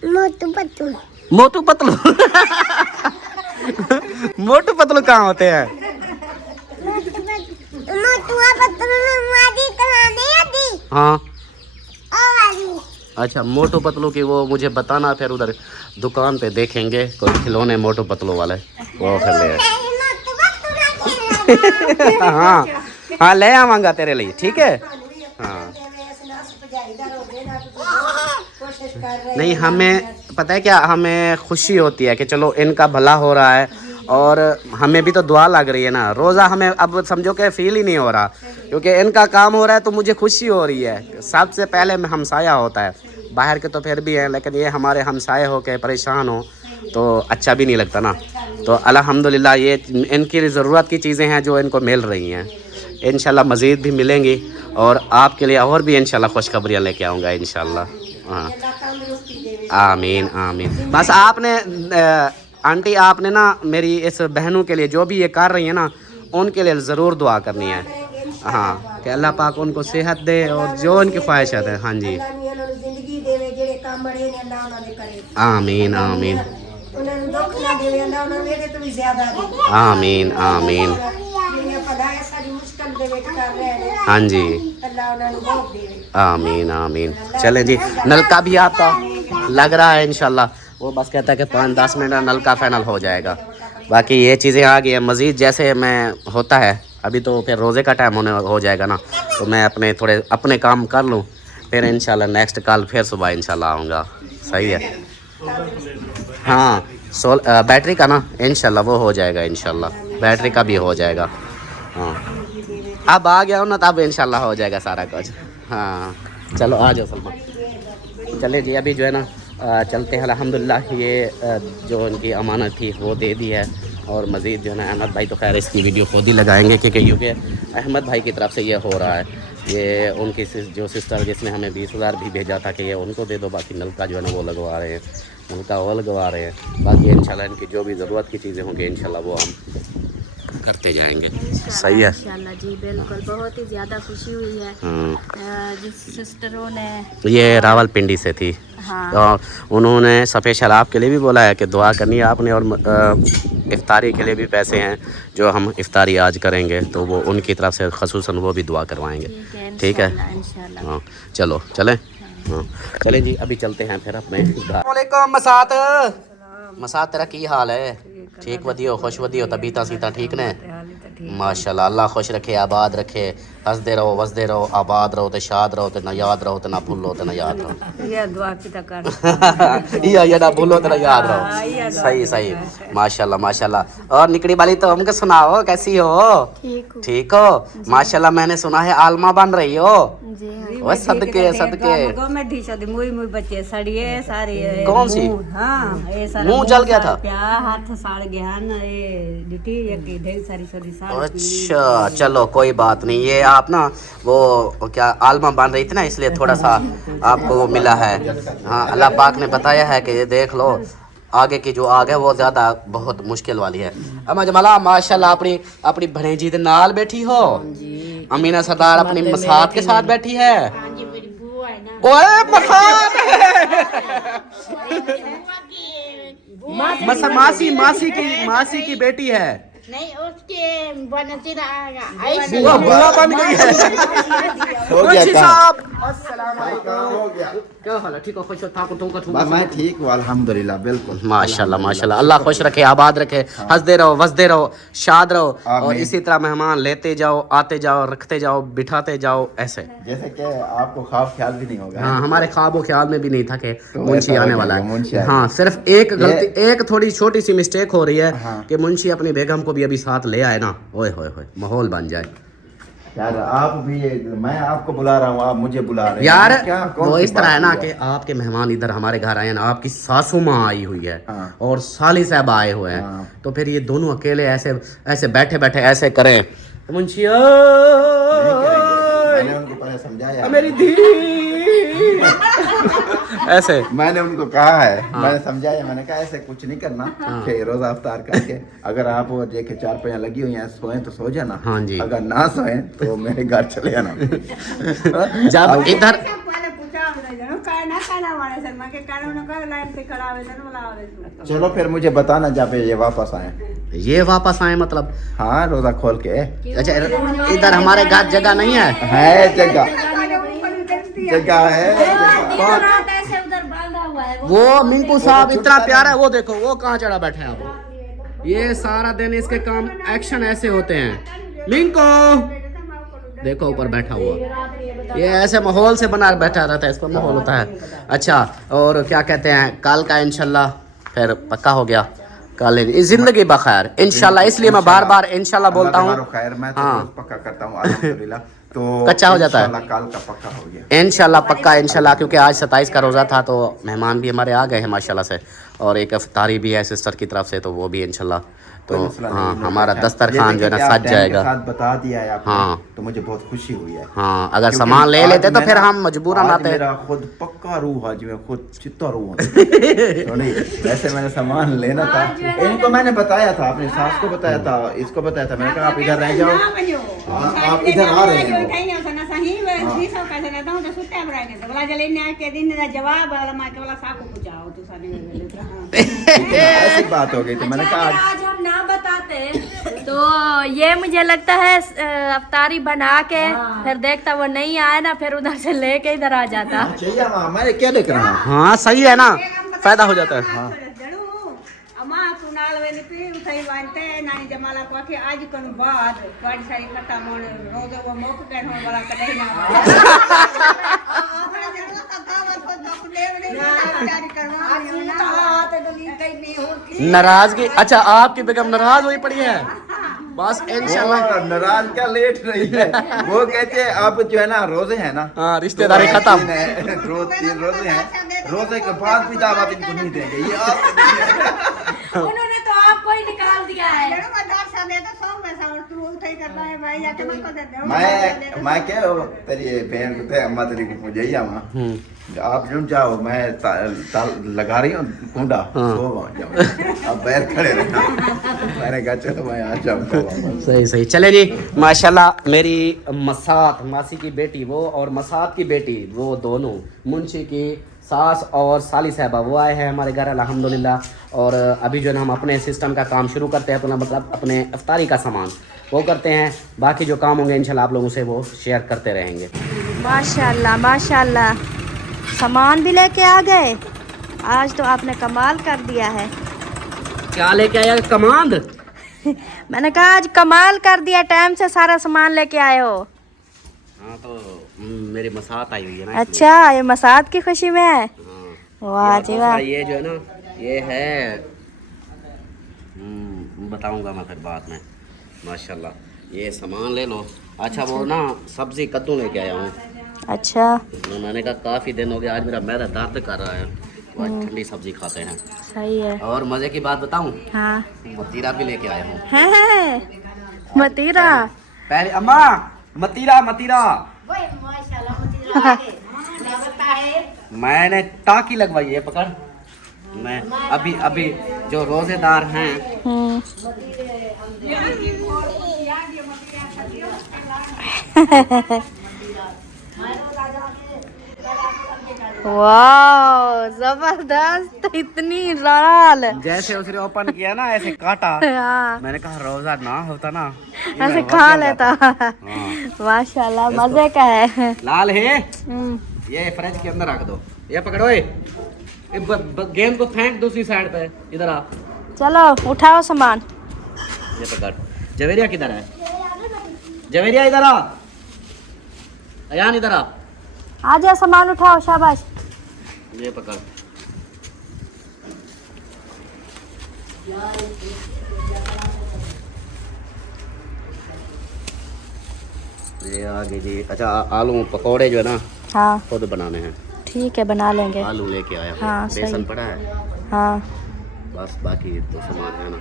मोटू पतलू। मोटू पतलू। मोटू पतलू कहाँ होते हैं? हाँ अच्छा मोटू पतलू की वो मुझे बताना, फिर उधर दुकान पे देखेंगे कोई खिलौने मोटू पतलू वाले, वो फिर ले। हाँ हाँ ले आवांगा तेरे लिए, ठीक है? हाँ नहीं हमें पता है क्या, हमें खुशी होती है कि चलो इनका भला हो रहा है, और हमें भी तो दुआ लग रही है ना। रोज़ा हमें अब समझो कि फील ही नहीं हो रहा, क्योंकि इनका काम हो रहा है तो मुझे खुशी हो रही है। सबसे पहले हमसाया होता है, बाहर के तो फिर भी हैं, लेकिन ये हमारे हमसाए हो के परेशान हो तो अच्छा भी नहीं लगता ना। तो अल्हम्दुलिल्लाह ये इनकी ज़रूरत की चीज़ें हैं जो इनको मिल रही हैं, इंशाल्लाह मज़ीद भी मिलेंगी, और आपके लिए और भी इंशाल्लाह खुशखबरियाँ लेके आऊँगा इंशाल्लाह। हाँ आमीन आमीन। बस आपने आंटी आपने ना मेरी इस बहनों के लिए जो भी ये कर रही है ना, उनके लिए ज़रूर दुआ करनी है। हाँ कि अल्लाह पाक उनको सेहत दे और जो उनकी ख्वाहिशात है। हाँ जी आमीन आमीन आमीन आमीन। हाँ जी आमीन आमीन। चलें जी नलका भी आपका लग रहा है इंशाल्लाह, वो बस कहता है कि 5-10 मिनट नलका फाइनल हो जाएगा। बाकी ये चीज़ें आ गई हैं, मज़ीद जैसे मैं होता है अभी तो फिर रोज़े का टाइम हो जाएगा ना, तो मैं अपने काम कर लूँ, फिर इंशाल्लाह नेक्स्ट कल फिर सुबह इंशाल्लाह आऊँगा। सही है। हाँ बैटरी का ना इंशाल्लाह वो हो जाएगा, इंशाल्लाह बैटरी का भी हो जाएगा। हाँ अब आ गया हूँ ना, तब इंशाल्लाह हो जाएगा सारा कुछ। हाँ चलो आ जाओ सलमान। चले जी अभी जो है ना चलते हैं। अल्हम्दुलिल्लाह ये जो उनकी अमानत थी वो दे दी है, और मज़ीद जो है ना अहमद भाई तो खैर इसकी वीडियो खुद ही लगाएंगे, क्योंकि अहमद भाई की तरफ से ये हो रहा है। ये उनकी जो सिस्टर जिसने हमें 20,000 भी भेजा था कि ये उनको दे दो, बाकी नलका जो है ना वो लगवा रहे हैं, नलका वो लगवा रहे हैं। बाकी इंशाल्लाह इनकी जो भी ज़रूरत की चीज़ें होंगी इंशाल्लाह वो हम करते जाएंगे। सही है इंशाल्लाह जी, बिल्कुल। बहुत ही ज़्यादा खुशी हुई है जिस सिस्टरों ने, ये रावलपिंडी से थी। हाँ, तो उन्होंने सफ़ेद शराब के लिए भी बोला है कि दुआ करनी है आपने, और इफ्तारी के लिए भी पैसे हैं जो हम इफ्तारी आज करेंगे, तो वो उनकी तरफ से ख़ुसूसन वो भी दुआ करवाएंगे। ठीक है इंशाल्लाह। हाँ चलो चलें। हाँ चलें जी अभी चलते हैं फिर अपने घर। मसात तेरा की हाल है? ठीक वधियो, खुश वधियो, तबीयत सीता ठीक ने? माशाल्लाह अल्लाह खुश रखे, आबाद रखे, हंसदे रहो वसदे रहो, आबाद रहो तो शाद रहो, तो ना याद रहो तो ना भूलो तो ना याद रहो। ये दुआ की कर ये ना भूलो तो ना याद रहो। सही सही माशाल्लाह माशाल्लाह। और निकड़ी वाली तो हमको सुनाओ, कैसी हो? ठीक हो माशाल्लाह। मैंने सुना है आलमा बन रही हो। वो सदके सदके में ढी सदी मुई मुई बच्चे सड़िए सारे। कौन सी? हाँ ये सारा मुंह जल गया था? हाथ साड़ गया ना, ये डिटी ये ढेर सारी सदी साड़। अच्छा चलो कोई बात नहीं। ये आप ना वो क्या आलमा बन रही थी ना, इसलिए थोड़ा सा आपको वो मिला है। हाँ अल्लाह पाक ने बताया है कि ये देख लो, आगे की जो आग है वो ज़्यादा बहुत मुश्किल वाली है। अम्मा जमाला माशाल्लाह अपनी भणेजी दे नाल बैठी हो। अमीना सरदार अपनी मसात के साथ बैठी है। ओए मसात मासी की बेटी है। नहीं उसके बनती बुआ बन गई है। क्या हाल है? ठीक हो? खुश हो? मैं ठीक हूँ अल्हम्दुलिल्लाह बिल्कुल। माशाल्लाह माशाल्लाह। अल्लाह खुश रखे, आबाद रखे, हंसदे रहो वसदे रहो, शाद रहो, और इसी तरह मेहमान लेते जाओ, आते जाओ, रखते जाओ, बिठाते जाओ, ऐसे जैसे कि आपको ख्वाब ख्याल भी नहीं होगा। हाँ हमारे ख्वाब व ख्याल में भी नहीं था कि तो मुंशी आने वाला है। हाँ सिर्फ एक गलती, एक थोड़ी छोटी सी मिस्टेक हो रही है कि मुंशी अपनी बेगम को भी अभी साथ ले आए ना, ओए होए होए माहौल बन जाए। यार आप भी, मैं आपको बुला रहा हूँ, आप मुझे बुला रहे हैं यार। क्या वो इस तरह है ना कि आपके मेहमान इधर हमारे घर आए हैं ना, आपकी सासू माँ आई हुई है और साली साहब आए हुए हैं, तो फिर ये दोनों अकेले ऐसे ऐसे बैठे बैठे ऐसे करें तो मुंशी मैंने उनको पहले समझाया, मेरी धी ऐसे मैंने उनको कहा है, मैंने समझाया, मैंने कहा ऐसे कुछ नहीं करना, कि रोजा अफ्तार करके अगर आप वो देखे 4 पैया लगी हुई हैं, सोए तो सो जाना, हाँ जी। अगर ना सोए तो मेरे घर चले आना। जब इधर चलो फिर मुझे बताना जब ये वापस आए। ये वापस आए मतलब? हाँ रोजा खोल के। अच्छा इधर हमारे घर जगह नहीं है? है जगह है। वो मिंकू साहब इतना प्यारा है, वो देखो वो कहाँ चढ़ा बैठा है। आप ये सारा दिन इसके काम एक्शन ऐसे होते हैं। मिंकू देखो ऊपर बैठा हुआ, ये ऐसे माहौल से बना बैठा रहता है, इस पर माहौल होता है। अच्छा और क्या कहते हैं, कल का इंशाल्लाह फिर पक्का हो गया, कल जिंदगी बखैर इंशाल्लाह, इसलिए मैं बार बार इंशाल्लाह बोलता हूँ। मैं तो पक्का करता हूँ अल्हम्दुलिल्लाह, तो कच्चा हो जाता है कल का पक्का हो गया इंशाल्लाह, पक्का इंशाल्लाह, क्योंकि आज 27 का रोज़ा था, तो मेहमान भी हमारे आ गए हैं माशाल्लाह से, और एक इफ्तारी भी है सिस्टर की तरफ से, तो वो भी इंशाल्लाह, तो हाँ हमारा दस्तरखान जो है ना सज जाएगा। साथ बता दिया है आपने, हाँ तो मुझे बहुत खुशी हुई है। हाँ अगर सामान ले लेते तो फिर हम मजबूरन आते। मेरा खुद पक्का रूह आज में खुद चित्ता रूह वैसे मैंने सामान लेना था, इनको मैंने बताया था, अपनी सास को बताया था, इसको बताया था, मैंने कहा आप इधर रह जाओ, आप इधर आ रहे हैं। ऐसी बात हो गई थी, मैंने कहा आज हम ना बताते तो ये मुझे लगता है अफ्तारी बना के फिर देखता वो नहीं आया ना, फिर उधर से लेके इधर आ जाता। चाहिए मैं क्या देख रहा हूँ। हाँ सही है ना, फायदा हो जाता है। हाँ पे उठाई वालते नानी जमाला को के आज कन बाद गाड़ी सारी खत्म होने रोज वो मौक के होने वाला कदे ना अपना जरूरत का दावत को दखले नहीं जारी करवा ना हाथ डली कहीं नहीं होती नाराजगी। अच्छा आपकी बेगम नाराज हुई पड़ी है? बस इंशाल्लाह वो नाराज क्या लेट रही है। वो कहते हैं आप जो है ना रोजे हैं ना, हाँ रिश्तेदारी खत्म। रोज 3 रोजे हैं, रोजे के बाद भी दावत इनको नहीं देंगे। ये आप उन्होंने तो आपको ही निकाल दिया है। जरूर मदार सा दे तो 100 में सा और तू उठाई करना है भाई या के मत दे दे मैं क्या तेरी बहन को ते अम्मा तेरी को मुझे ही आवा आप जुड़ जाओ, मैं लगा रही हूँ कुंडा सो जाओ, अब बैठ खड़े रहना। मैंने कहा चलो मैं आ जाऊँगा। सही सही चले जी। माशाल्लाह मेरी मसात मासी की बेटी वो और मसात की बेटी वो दोनों मुंशी की सास और साली साहबा वो आए हैं हमारे घर अल्हम्दुलिल्लाह। और अभी जो है ना हम अपने सिस्टम का काम शुरू करते हैं, तो ना मतलब अपने इफ्तारी का सामान वो करते हैं। बाकी जो काम होंगे इंशाल्लाह आप लोगों से वो शेयर करते रहेंगे। माशाल्लाह माशाल्लाह, सामान भी लेके आ गए। आज तो आपने कमाल कर दिया है। क्या लेके आया कमांड? मैंने कहा आज कमाल कर दिया, टाइम से सारा सामान लेके आए हो। हाँ तो मेरी मसात आई हुई है ना। अच्छा ये मसाद की खुशी में है। हाँ। वाह जी वाह। ये जो है ना ये है बताऊंगा मैं फिर बाद में। माशाल्लाह ये सामान ले लो। अच्छा वो ना सब्जी कद्दू लेके आया हूँ। अच्छा मैंने कहा काफ़ी दिन हो गया, आज मेरा मैदा दर्द कर रहा है, और ठंडी सब्जी खाते हैं। सही है। और मज़े की बात बताऊँ, हाँ मतीरा भी लेके आया हूँ। है मतीरा। पहले अम्मा मतीरा मतीरा मैंने टाकी लगवाई है, पकड़। मैं अभी अभी जो रोजेदार हैं वाह जबरदस्त, इतनी लाल। जैसे उसने ओपन किया ना ऐसे काटा। हाँ मैंने कहा रोजा ना होता ना ऐसे खा लेता। माशाल्लाह मजे का है। लाल है ये फ्रिज के अंदर रख दो। ये पकड़ो गेंद को फेंक दूसरी साइड पे। इधर आ, चलो उठाओ सामान। ये पकड़। जवेरिया किधर है? जवेरिया इधर आ, अयान इधर आ। आ जाओ सामान उठाओ, शाबाश। ये पकड़। ये आगे जी। अच्छा आलू पकौड़े जो है ना हाँ खुद बनाने हैं। ठीक है बना लेंगे। आलू लेके आया हूँ। हाँ, बेसन सही। पड़ा है हाँ बस, बाकी तो सामान है ना।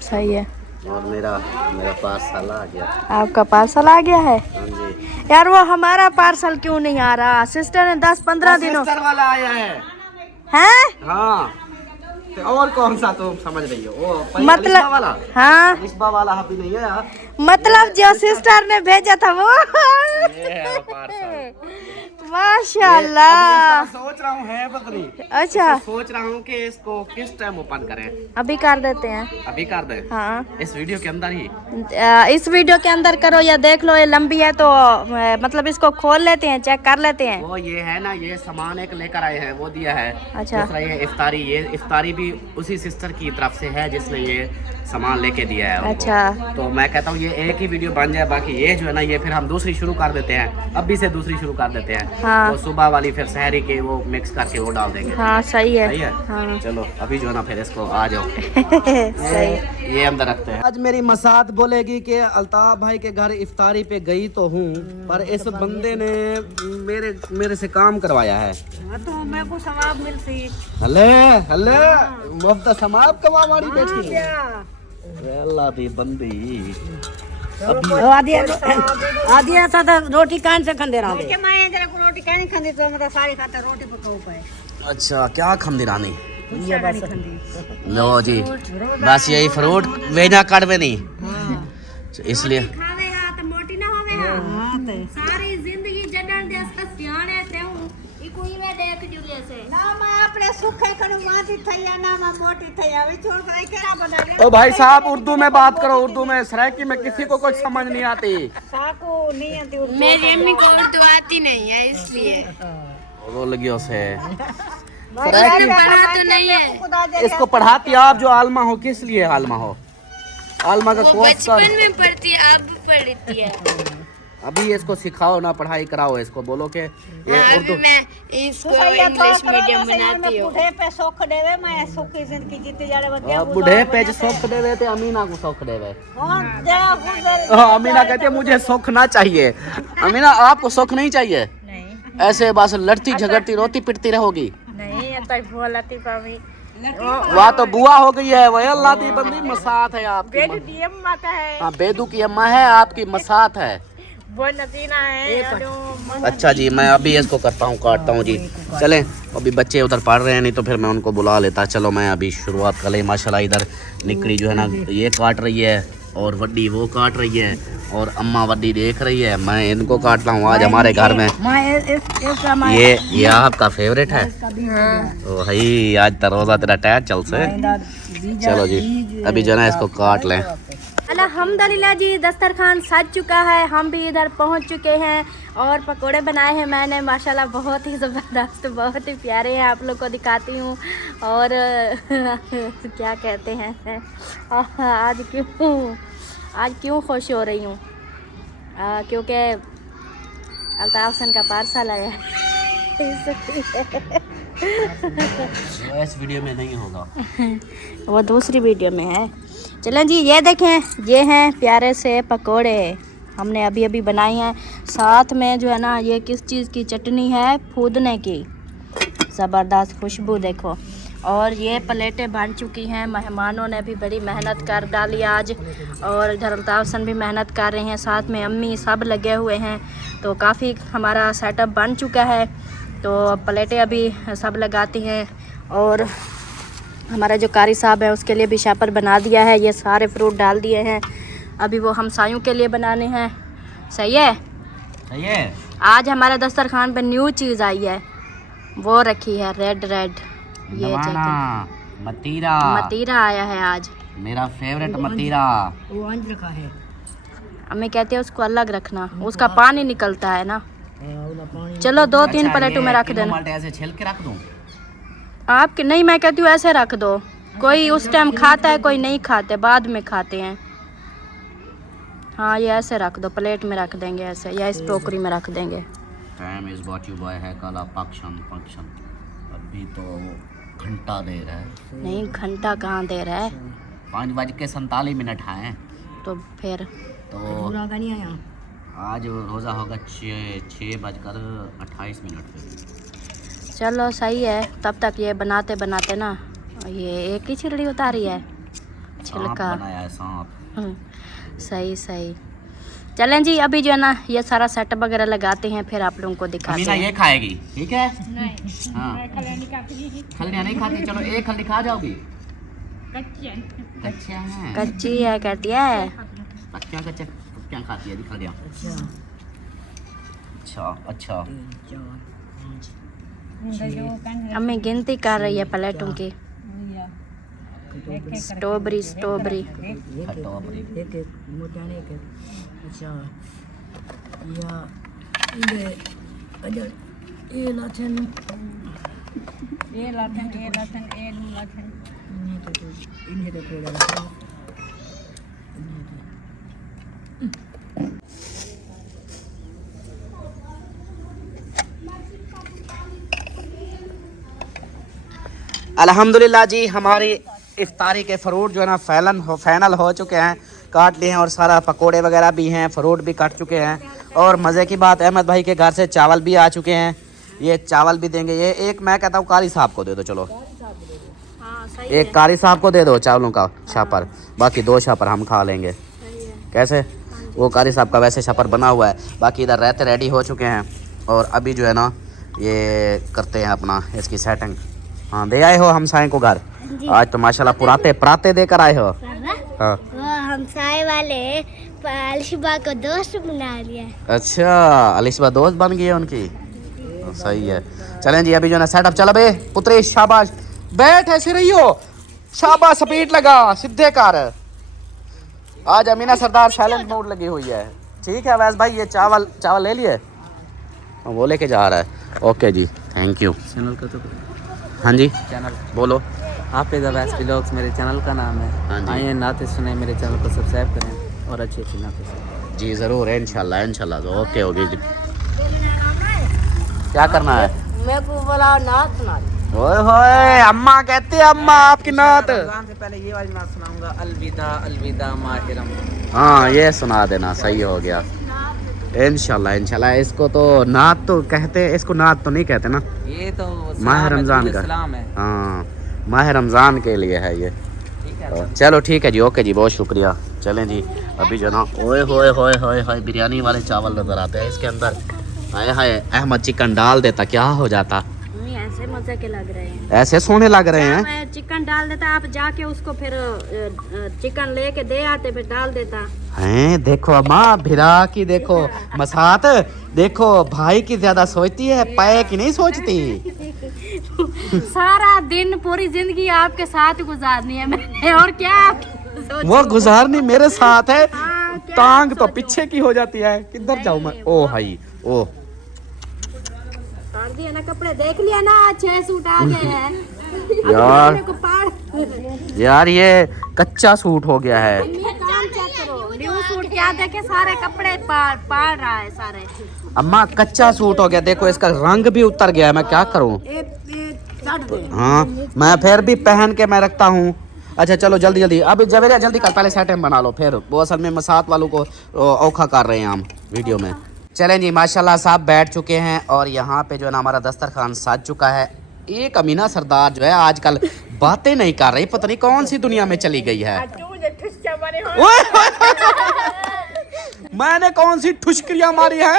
सही है। और मेरा पार्सल आ गया। आपका पार्सल आ गया है? हाँ जी। यार वो हमारा पार्सल क्यों नहीं आ रहा? सिस्टर ने 10-15 दिनों सिस्टर वाला आया है। हैं? हाँ तो और कौन सा तुम समझ रही हो? वो मतलब अलिस्बा वाला। हाँ अलिस्बा वाला अभी नहीं है। मतलब जो सिस्टर ने भेजा था वो। ये है पार्सल। माशाल्लाह। सोच रहा हूँ है बकरी। अच्छा सोच रहा हूँ कि इसको किस टाइम ओपन करें। अभी कर देते हैं। अभी कर दें? हाँ इस वीडियो के अंदर ही। इस वीडियो के अंदर करो या देख लो, ये लंबी है तो मतलब इसको खोल लेते हैं, चेक कर लेते हैं। वो ये है ना, ये सामान एक लेकर आए हैं वो दिया है। अच्छा। दूसरा ये इफ्तारी भी उसी सिस्टर की तरफ से है जिसने ये सामान लेके दिया है उनको। अच्छा। तो मैं कहता हूँ ये एक ही वीडियो बन जाए, बाकी ये जो है ना ये फिर हम दूसरी शुरू कर देते हैं। अभी से दूसरी शुरू कर देते हैं। हाँ। वो सुबह वाली फिर सहरी के वो मिक्स करके वो डाल देंगे। हाँ सही है। सही है। हाँ चलो अभी जो है ना फिर इसको आ जाओ। सही। ये अंदर रखते हैं। आज मेरी मसाद बोलेगी कि अल्ताफ भाई के घर इफ्तारी पे गई तो हूँ, पर इस बंदे ने मेरे से काम करवाया है। तो मैं को सवाब मिलती। हले हले मुफ्त समाप कमा मारी बैठी। अल्लाह दी बंदी। आधी ऐसा तो रोटी कान से खंदे रहा के मैं जरा को रोटी कानी खंदी तो मतलब सारी खाता रोटी पकाऊ पाए। अच्छा क्या खमदी रानी? ये बस खंदी। लो जी बस यही फ्रूट वेना कड़वे नहीं इसलिए खावेगा तो मोटी ना होवेगा। सारी जिंदगी जडन दे सियाने ते हूं ई कोई वे देख जुले से ना मैं अपने सुखे कनु माती थैया ना मैं मोटी थैया वे छोड़ कर केरा बना ले। ओ भाई साहब उर्दू में बात करो। उर्दू में सराइकी में किसी को कुछ समझ नहीं आती। साको नहीं आती उर्दू। मेरी अम्मी को उर्दू आती नहीं है इसलिए। बोल गयो से पढ़ा तो नहीं है, खुदा दे इसको पढ़ाती आप जो आलमा हो, किस लिए आलमा हो? आलमा का कोर्स कर, बचपन में पढ़ती है, अब पढ़ती है। अभी इसको सिखाओ ना, पढ़ाई कराओ इसको, बोलो कि ये उर्दू। मैं इसको इंग्लिश मीडियम बनाती हूँ। बूढ़े पे सुख देवे, मैं सुखी जिंदगी जीते जा रहे बच्चे। बूढ़े पे जो सुख दे देते, अमीना को सुख देवे। हाँ, जरा गुजर- हाँ, अमीना कहती है मुझे सुख ना चाहिए। अमीना आपको सुख नहीं चाहिए? नहीं ऐसे बस लड़ती झगड़ती रोती पिटती रहोगी? नहीं, तो बोलती पावी वह तो बुआ हो गई है, वह अल्लाह की बंदी मसात है आपकी। डीएम माता है, हाँ, बेदू की अम्मा है, आपकी मसात है। वो नसीना है। अच्छा जी, मैं अभी इसको करता हूँ, काटता हूँ जी। चलें, अभी बच्चे उधर पढ़ रहे हैं, नहीं तो फिर मैं उनको बुला लेता। चलो मैं अभी शुरुआत कर ले। माशाल्लाह इधर निकड़ी जो है ना ये काट रही है, और वड्डी वो काट रही है, और अम्मा वड्डी देख रही है। मैं इनको काट रहा हूँ आज हमारे घर में। ये आपका फेवरेट है? ओ भाई, आज तो रोज़ा तेरा टैच चल से। चलो जी, अभी जो है ना इसको काट लें। अल्हम्दुलिल्लाह जी, दस्तरखान सज चुका है, हम भी इधर पहुंच चुके हैं और पकोड़े बनाए हैं मैंने, माशाल्लाह बहुत ही ज़बरदस्त, बहुत ही प्यारे हैं। आप लोग को दिखाती हूँ। और क्या कहते हैं, आज क्यों खुश हो रही हूँ? क्योंकि अल्ताफ सन का पार्सल आया है। इस वीडियो में नहीं होगा, वो दूसरी वीडियो में है। चलें जी, ये देखें, ये हैं प्यारे से पकोड़े, हमने अभी अभी बनाई हैं। साथ में जो है ना ये किस चीज़ की चटनी है, फूदने की, ज़बरदस्त खुशबू देखो। और ये प्लेटें बन चुकी हैं, मेहमानों ने भी बड़ी मेहनत कर डाली आज, और इधर अल्ताफ सन भी मेहनत कर रहे हैं, साथ में अम्मी सब लगे हुए हैं। तो काफ़ी हमारा सेटअप बन चुका है। तो प्लेटें अभी सब लगाती हैं, और हमारा जो कारी साहब है उसके लिए भी शापर बना दिया है। ये सारे फ्रूट डाल दिए हैं, अभी वो हमसायों के लिए बनाने हैं। सही है? सही है। आज हमारे दस्तरखान पे न्यू चीज़ आई है, वो रखी है रेड। ये चिकन मतीरा, मतीरा आया है आज, मेरा फेवरेट मतीरा। वो अंज रखा है। अम्मी कहती है उसको अलग रखना, उसका पानी निकलता है ना। चलो 2-3 प्लेटों में रख देना। ऐसे छिल के रख दूं? आपके नहीं, मैं कहती हूँ ऐसे रख दो। कोई उस टाइम खाता है, कोई नहीं खाते, बाद में खाते हैं। हाँ, ये ऐसे रख दो, प्लेट में रख देंगे ऐसे, या इस टोकरी में रख देंगे। Time is what you boy है काला पक्षम। अभी तो घंटा दे रहा है। नहीं, घंटा कहाँ दे रहा है, 5:47 हैं। तो फिर तो पूरा का नहीं आया। आज रोज़ा होगा 6:28 पे। चलो सही है। तब तक ये बनाते बनाते ना, ये एक ही छिलड़ी उतारी है, छिलका बनाया है सांप। सही। चलें जी, अभी जो है ना ये सारा सेटअप वगैरह लगाते हैं, फिर आप लोगों को दिखाते अमीना हैं। ये खाएगी, ठीक है? नहीं। हाँ, खलियाँ नहीं खाती। चलो एक खली खा जाओगी। कच्चा है, कच्ची है कहती है। क्या खाती है, दिखा दिया। अच्छा। अम्मी गिनती कर रही है प्लेटों की। स्ट्रॉबेरी एक मोटाने के। अच्छा, या ये अजर ये लाथन इन्हें तो थोड़ा अल्हम्दुलिल्लाह जी, हमारी इफ्तारी के फ्रूट जो है ना फाइनल हो चुके हैं, काट लिए हैं, और सारा पकोड़े वगैरह भी हैं, फ्रूट भी काट चुके हैं। और मज़े की बात, अहमद भाई के घर से चावल भी आ चुके हैं, ये चावल भी देंगे। ये एक मैं कहता हूँ कारी साहब को दे दो। चलो एक कारी साहब को दे दो चावलों का शापर, बाकी 2 शापर हम खा लेंगे। कैसे? वो कारी साहब का वैसे शापर बना हुआ है, बाकी इधर रहते रेडी हो चुके हैं, और अभी जो है ना ये करते हैं अपना इसकी सेटिंग। हाँ, दे आए हो हमसाए को घर? आज तो माशाल्लाह पराते देकर आए हो। हाँ, वो हमसाए वाले अलिशबा को दोस्त बना लिया। अच्छा, अलिशबा दोस्त बन गई है उनकी। सही है। चलें जी, अभी जो है ना सेटअप। चलो बे पुत्री, शाबाश, बैठ ऐसे रही हो, शाबाश, स्पीड लगा, सीधे कर। आज अमीना सरदार साइलेंट मोड लगी हुई है। ठीक है वैस भाई, ये चावल ले लिए, वो लेके जा रहा है। ओके जी, थैंक यू। चैनल का तो हाँ जी चैनल बोलो। हाफिज़ अवैस व्लॉग्स मेरे चैनल का नाम है। हाँ जी। आइए नाते सुने, मेरे चैनल को सब्सक्राइब करें और अच्छी अच्छी नाते सुनें। जी ज़रूर है, इंशाल्लाह तो ओके होगी जी। क्या करना है? मेरे को बोला नाच सुना। ओए होए अम्मा कहती है, अम्मा आपकी नात। रमज़ान से पहले ये वाली नात सुनाऊंगा, अलविदा अलविदा माह रमज़ान। हाँ ये सुना देना, सही हो गया। इंशाल्लाह इसको तो नात तो कहते हैं, इसको नात तो नहीं कहते ना। ये तो माह रमज़ान का सलाम है। हाँ माह रमज़ान के लिए है ये। ठीक है तो चलो ठीक है जी, ओके जी, बहुत शुक्रिया। चलें जी अभी जो ना, ओए होए होए होए होए बिरयानी वाले चावल नज़र आते हैं इसके अंदर। हाय हाय, अहमद चिकन डाल देता क्या हो जाता। मम्मी ऐसे मजे के लग रहे हैं, ऐसे सोने लग रहे हैं। मैं चिकन डाल देता, आप जाके उसको फिर चिकन लेके दे आते, फिर डाल देता। हैं देखो अम्मा, भिरा की देखो मसात, देखो भाई की ज्यादा सोचती है, पाए की नहीं सोचती। सारा दिन पूरी जिंदगी आपके साथ गुजारनी है मैंने, और क्या सोचूं? वो गुजारनी मेरे साथ है, हाँ, क्या टांग तो सोचूं? पीछे की हो जाती है। किधर जाऊं मैं? ओ भाई ओ फाड़ दिया ना कपड़े, देख लिया ना 6 सूट आ गए हैं। यार। मेरे को फाड़ यार ये कच्चा सूट हो गया है। ये काम चेक करो, न्यू सूट क्या देखे, सारे कपड़े पाड़ रहा है सारे। अम्मा कच्चा सूट हो गया, देखो इसका रंग भी उतर गया है, मैं क्या करूं? हाँ मैं फिर भी पहन के मैं रखता हूँ। अच्छा चलो जल्दी जल्दी, अब जवेरिया जल्दी कर, पहले सेट बना लो, फिर वो असल में मसात वालों को औखा कर रहे हैं हम वीडियो में। चलें जी माशाल्लाह साहब बैठ चुके हैं और यहाँ पे जो है ना हमारा दस्तरखान सज चुका है। एक अमीना सरदार जो है आजकल बातें नहीं कर रही, पता नहीं कौन सी दुनिया में चली गई है। ओए, मैंने कौन सी ठुशकियां मारी है?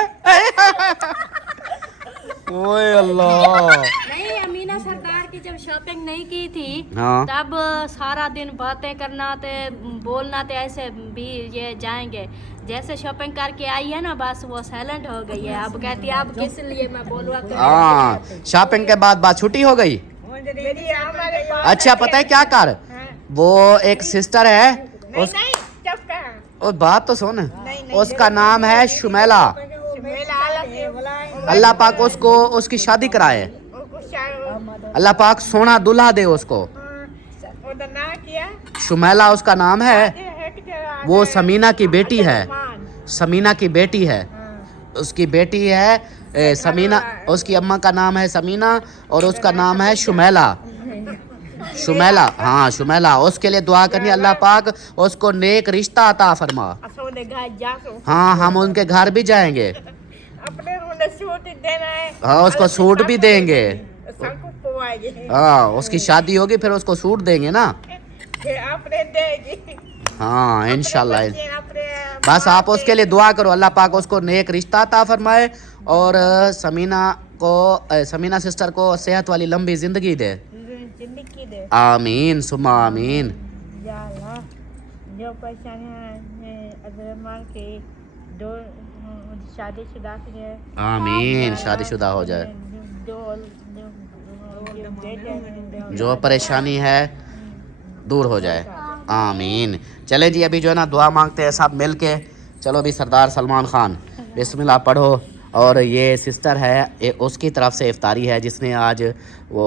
ओए अल्लाह। नहीं, अमीना सरदार की जब शॉपिंग नहीं की थी हाँ। तब सारा दिन बातें करना थे, बोलना थे, ऐसे भी ये जाएंगे। जैसे शॉपिंग करके आई है ना, बस वो साइलेंट हो गई है। अब कहती है अब किस लिए मैं बोलूँ। हाँ शॉपिंग के बाद बात छुट्टी हो गई। अच्छा पता है क्या कर, वो एक सिस्टर है और बात तो सुन, उसका नाम है शुमैला। अल्लाह पाक उसको उसकी शादी कराए, अल्लाह पाक सोना दुल्हा दे उसको। शुमैला उसका नाम है, वो समीना की बेटी है, समीना की बेटी है, उसकी बेटी है समीना, उसकी अम्मा का नाम है समीना और उसका नाम है शुमैला। शुमैला, हाँ शुमैला, उसके लिए दुआ करनी अल्लाह पाक उसको नेक रिश्ता अता फरमा। हाँ हम उनके घर भी जाएंगे, हाँ उसको सूट भी देंगे। हाँ उसकी शादी होगी फिर उसको सूट देंगे ना। हाँ इंशाल्लाह। बस आप उसके लिए दुआ करो, अल्लाह पाक उसको नेक रिश्ता अता फरमाए और समीना सिस्टर को सेहत वाली लंबी जिंदगी दे। आमीन सुमा आमीन। जो परेशानियां के दो शादीशुदा है, आमीन शादीशुदा हो जाए, जो परेशानी है दूर हो जाए, आमीन। चले जी अभी जो है ना दुआ मांगते हैं सब मिल के। चलो अभी सरदार सलमान खान बिस्मिल्लाह पढ़ो। और ये सिस्टर है, उसकी तरफ से इफ्तारी है, जिसने आज वो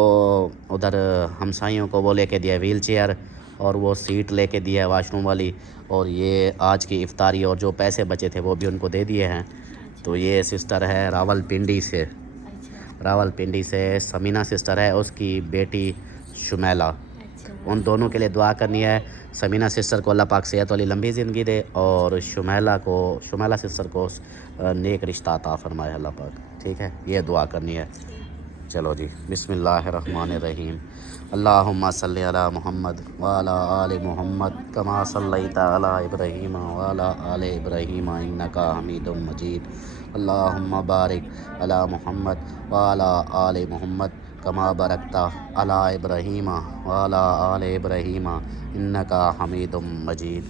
उधर हमसाइयों को वो लेके दिया व्हील चेयर और वो सीट लेके दिया है वाशरूम वाली, और ये आज की इफ्तारी और जो पैसे बचे थे वो भी उनको दे दिए हैं। तो ये सिस्टर है रावलपिंडी से, रावलपिंडी से समीना सिस्टर है, उसकी बेटी शुमैला। उन दोनों के लिए दुआ करनी है। समीना सिस्टर को अल्लाह पाक सेहत वाली लंबी ज़िंदगी दे और शुमैला सिस्टर को नेक रिश्ता अता फरमाए अल्लाह पाक। ठीक है, ये दुआ करनी है। चलो जी बिस्मिल्लाहिर्रहमानिर्रहीम। अल्लाहुम्मा सल्लि अला मुहम्मद व अला आलि मुहम्मद कमा सल्लैता अला इब्राहीम व अला आलि इब्राहीम इन्नका हमीदुम मजीद। अल्लाहुम्मा बारिक अला मुहम्मद व अला आलि मुहम्मद कमा बरकता अला इब्राहीम व अला आलि इब्राहीम इन्नका हमीदुम मजीद।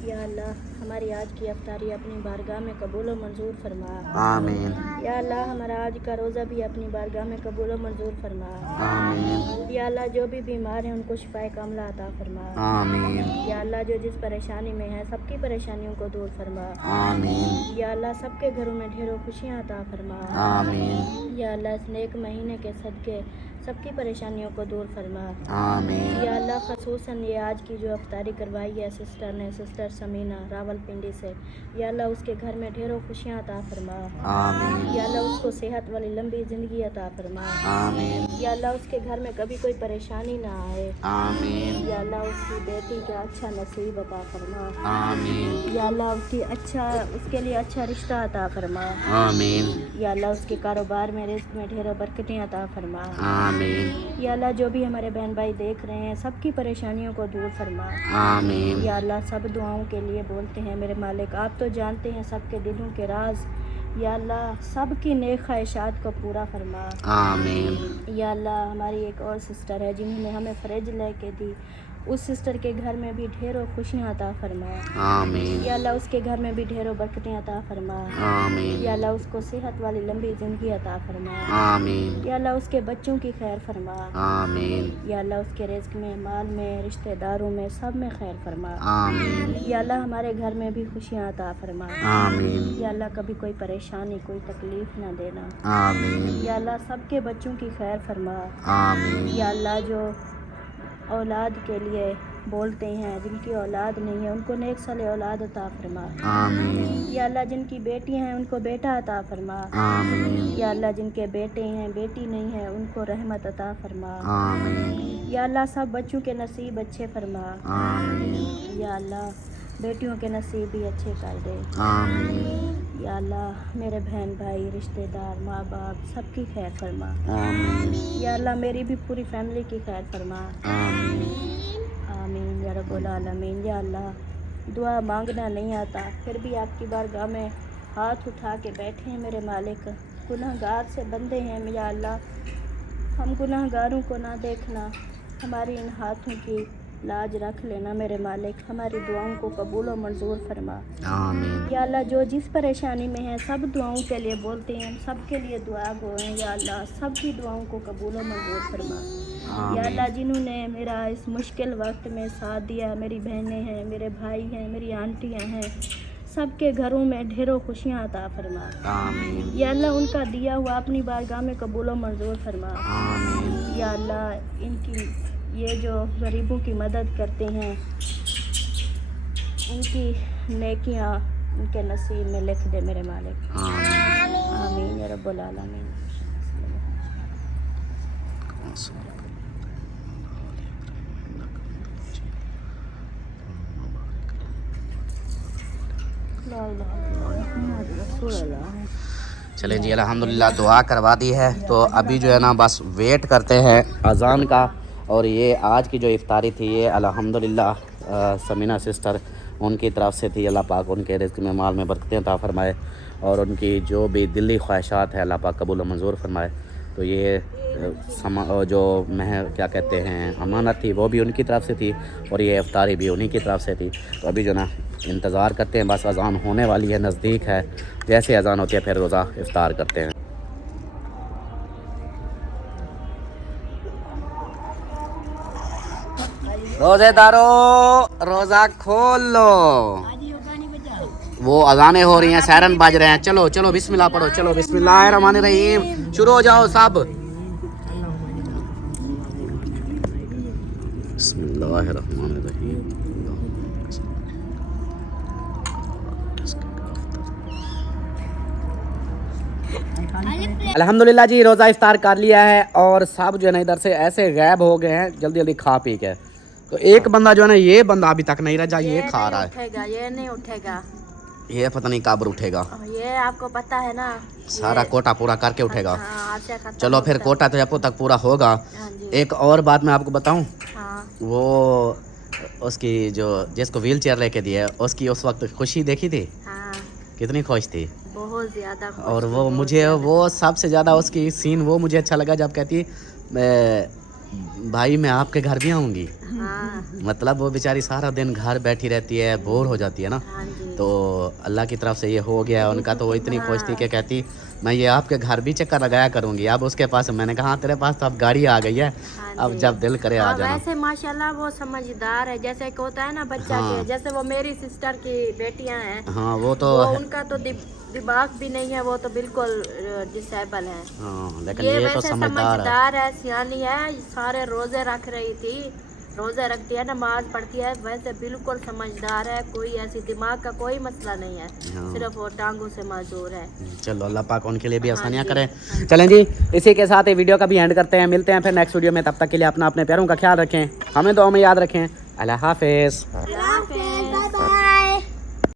या अल्लाह हमारी आज की अफ्तारी अपनी बारगाह में कबूल व मंजूर फरमा। आमीन। या अल्लाह हमारा आज का रोज़ा भी अपनी बारगाह में कबूल व मंजूर फरमा। आमीन। या अल्लाह जो भी बीमार हैं उनको शिफाए कामला अता फरमा। आमीन। या अल्लाह जो जिस परेशानी में है सबकी परेशानियों को दूर फरमा। आमीन। या अल्लाह सबके घरों में ढेरों खुशियाँ अता फरमा। आमीन। या अल्लाह इस नेक महीने के सदके सबकी परेशानियों को दूर फरमा। आमीन या अल्लाह ख़ुसूसन ये आज की जो अफ्तारी करवाई है सिस्टर ने, सिस्टर समीना रावलपिंडी से, या अल्लाह उसके घर में ढेरों खुशियाँ अता फरमा। आमीन या अल्लाह उसको सेहत वाली लंबी ज़िंदगी अता फरमा। आमीन या अल्लाह उसके घर में कभी कोई परेशानी ना आए। आमीन या अल्लाह उसकी बेटी का अच्छा नसीब अता फरमा। आमीन या अल्लाह उसके लिए अच्छा रिश्ता अता फरमा। आमीन या अल्लाह उसके कारोबार में रिस्क में ढेरों बरकतें अता फरमा। आमीन या अल्लाह जो भी हमारे बहन भाई देख रहे हैं सबकी परेशानियों को दूर फरमा। आमीन या अल्लाह सब दुआओं के लिए बोलते हैं मेरे मालिक, आप तो जानते हैं सबके दिलों के राज। या अल्लाह सबकी नेक ख्वाहिशात को पूरा फरमा। आमीन या अल्लाह हमारी एक और सिस्टर है जिन्होंने हमें फ्रिज लेके दी, उस सिस्टर के घर में भी ढेरों खुशियाँ अता फरमा। आमीन या अल्लाह उसके घर में भी ढेरों बरकतें अता फरमा। आमीन या अल्लाह उसको सेहत वाली लंबी ज़िंदगी अता फरमा। आमीन या अल्लाह उसके बच्चों की खैर फरमा। आमीन या अल्लाह उसके रिज़्क़ में, माल में, रिश्तेदारों में, सब में खैर फरमा। आमीन या अल्लाह हमारे घर में भी खुशियाँ अता फरमा। आमीन या अल्लाह कभी कोई परेशानी, कोई तकलीफ़ ना देना। आमीन या अल्लाह सबके बच्चों की खैर फरमा। आमीन या अल्लाह जो औलाद के लिए बोलते हैं, जिनकी औलाद नहीं है उनको नेक साले औलाद अता फरमा। आमीन या अल्लाह जिनकी बेटियां हैं उनको बेटा अता फरमा। आमीन या अल्लाह जिनके बेटे हैं बेटी नहीं है उनको रहमत अता फरमा। आमीन या अल्लाह सब बच्चों के नसीब अच्छे फरमा। आमीन या अल्लाह बेटियों के नसीब भी अच्छे कर दे। आमीन या अल्लाह मेरे बहन भाई, रिश्तेदार, माँ बाप सबकी खैर फरमा। आमीन या अल्लाह मेरी भी पूरी फैमिली की खैर फरमा। आमीन या रब्बुल आलमीन। या अल्लाह दुआ मांगना नहीं आता फिर भी आपकी बारगाह में हाथ उठा के बैठे हैं मेरे मालिक, गुनहगार से बंदे हैं। या अल्लाह हम गुनहगारों को ना देखना, हमारी इन हाथों की लाज रख लेना मेरे मालिक, हमारी दुआओं को कबूल और मंजूर फरमा। आमीन या अल्लाह जो जिस परेशानी में है सब दुआओं के लिए बोलते हैं, सबके लिए दुआ गो हैं। या अल्लाह सबकी दुआओं को कबूल और मंजूर फरमा। या अल्लाह जिन्होंने मेरा इस मुश्किल वक्त में साथ दिया, मेरी बहनें हैं, मेरे भाई हैं, मेरी आंटियाँ हैं, सबके घरों में ढेरों खुशियाँ अता फरमा। आमीन या अल्लाह उनका दिया हुआ अपनी बारगाह में कबूल और मंजूर फरमा। आमीन या अल्लाह इनकी ये जो गरीबों की मदद करते हैं उनकी नेकियां उनके नसीब में लिख दे मेरे मालिक। आमीन या रब्बुल आलमीन। चलें जी अल्हम्दुलिल्लाह दुआ करवा दी है, तो अभी जो है ना बस वेट करते हैं अज़ान का। और ये आज की जो इफ्तारी थी ये अल्हम्दुलिल्लाह समीना सिस्टर उनकी तरफ से थी। अल्लाह पाक उनके रिज़्क़ में, माल में बरकतें अता फरमाए और उनकी जो भी दिली ख्वाहिशात है अल्लाह पाक कबूल मंजूर फरमाए। तो ये जो क्या कहते हैं अमानत थी वो भी उनकी तरफ से थी और ये इफ्तारी भी उन्हीं की तरफ से थी। तो अभी जो ना इंतज़ार करते हैं, बस अज़ान होने वाली है, नज़दीक है, जैसे अज़ान होती है फिर रोज़ा इफ्तार करते हैं। रोज़ेदारों रोज़ा खोल लो, वो अज़ानें हो रही हैं, सायरन बज रहे हैं। चलो चलो बिस्मिल्लाह पढ़ो, चलो बिस्मिल्लाहिर्रहमानिर्रहीम, शुरू हो जाओ सब। बिस्मिल्लाहिर्रहमानिर्रहीम। अल्हम्दुलिल्लाह जी रोज़ा इफ्तार कर लिया है और सब जो है ना इधर से ऐसे गायब हो गए हैं जल्दी जल्दी खा पी के। तो एक बंदा जो है ना, ये बंदा अभी तक नहीं रहा, ये खा रहा है। उठेगा, ये नहीं उठेगा, ये पता नहीं कब उठेगा, ये आपको पता है ना, सारा कोटा पूरा करके उठेगा। हाँ, आपसे खत्म चलो फिर कोटा तो जब तक पूरा होगा। हाँ जी। एक और बात मैं आपको बताऊं, हाँ वो उसकी जो जिसको व्हील चेयर लेके दी है उसकी उस वक्त खुशी देखी थी, हाँ, कितनी खुश थी। बहुत ज़्यादा खुश और थी, वो बहुत मुझे ज़्यादा। वो सबसे ज़्यादा उसकी सीन वो मुझे अच्छा लगा जब कहती भाई मैं आपके घर भी आऊँगी। हाँ, मतलब वो बेचारी सारा दिन घर बैठी रहती है, बोर हो जाती है ना। हाँ जी। तो अल्लाह की तरफ से ये हो गया उनका, तो वो इतनी खुश थी कि कहती मैं ये आपके घर भी चक्कर लगाया करूँगी। अब उसके पास, मैंने कहा हाँ तेरे पास तो अब गाड़ी आ गई है, हाँ अब जी। जब दिल करे आ हाँ, जाना। वैसे माशाल्लाह वो समझदार है, जैसे एक होता है ना बच्चा हाँ। के, जैसे वो मेरी सिस्टर की बेटियां हैं, हाँ वो तो वो उनका तो दिमाग भी नहीं है, वो तो बिल्कुल डिसेबल है। हाँ लेकिन ये ये तो वैसे समझदार है। समझदार है, सियानी है, सारे रोजे रख रही थी, रोजे रखती है, नमाज पढ़ती है, वैसे बिल्कुल समझदार है, कोई ऐसी दिमाग का कोई मसला नहीं है, सिर्फ वो टांगों से माजूर है। चलो अल्लाह पाक उनके लिए भी आसानियाँ जी, करे। चलें जी, इसी के साथ ये वीडियो का भी एंड करते हैं, मिलते हैं फिर नेक्स्ट वीडियो में, तब तक के लिए अपना अपने प्यारों का ख्याल रखें, हमें दुआ में याद रखें। अल्लाह हाफिज़।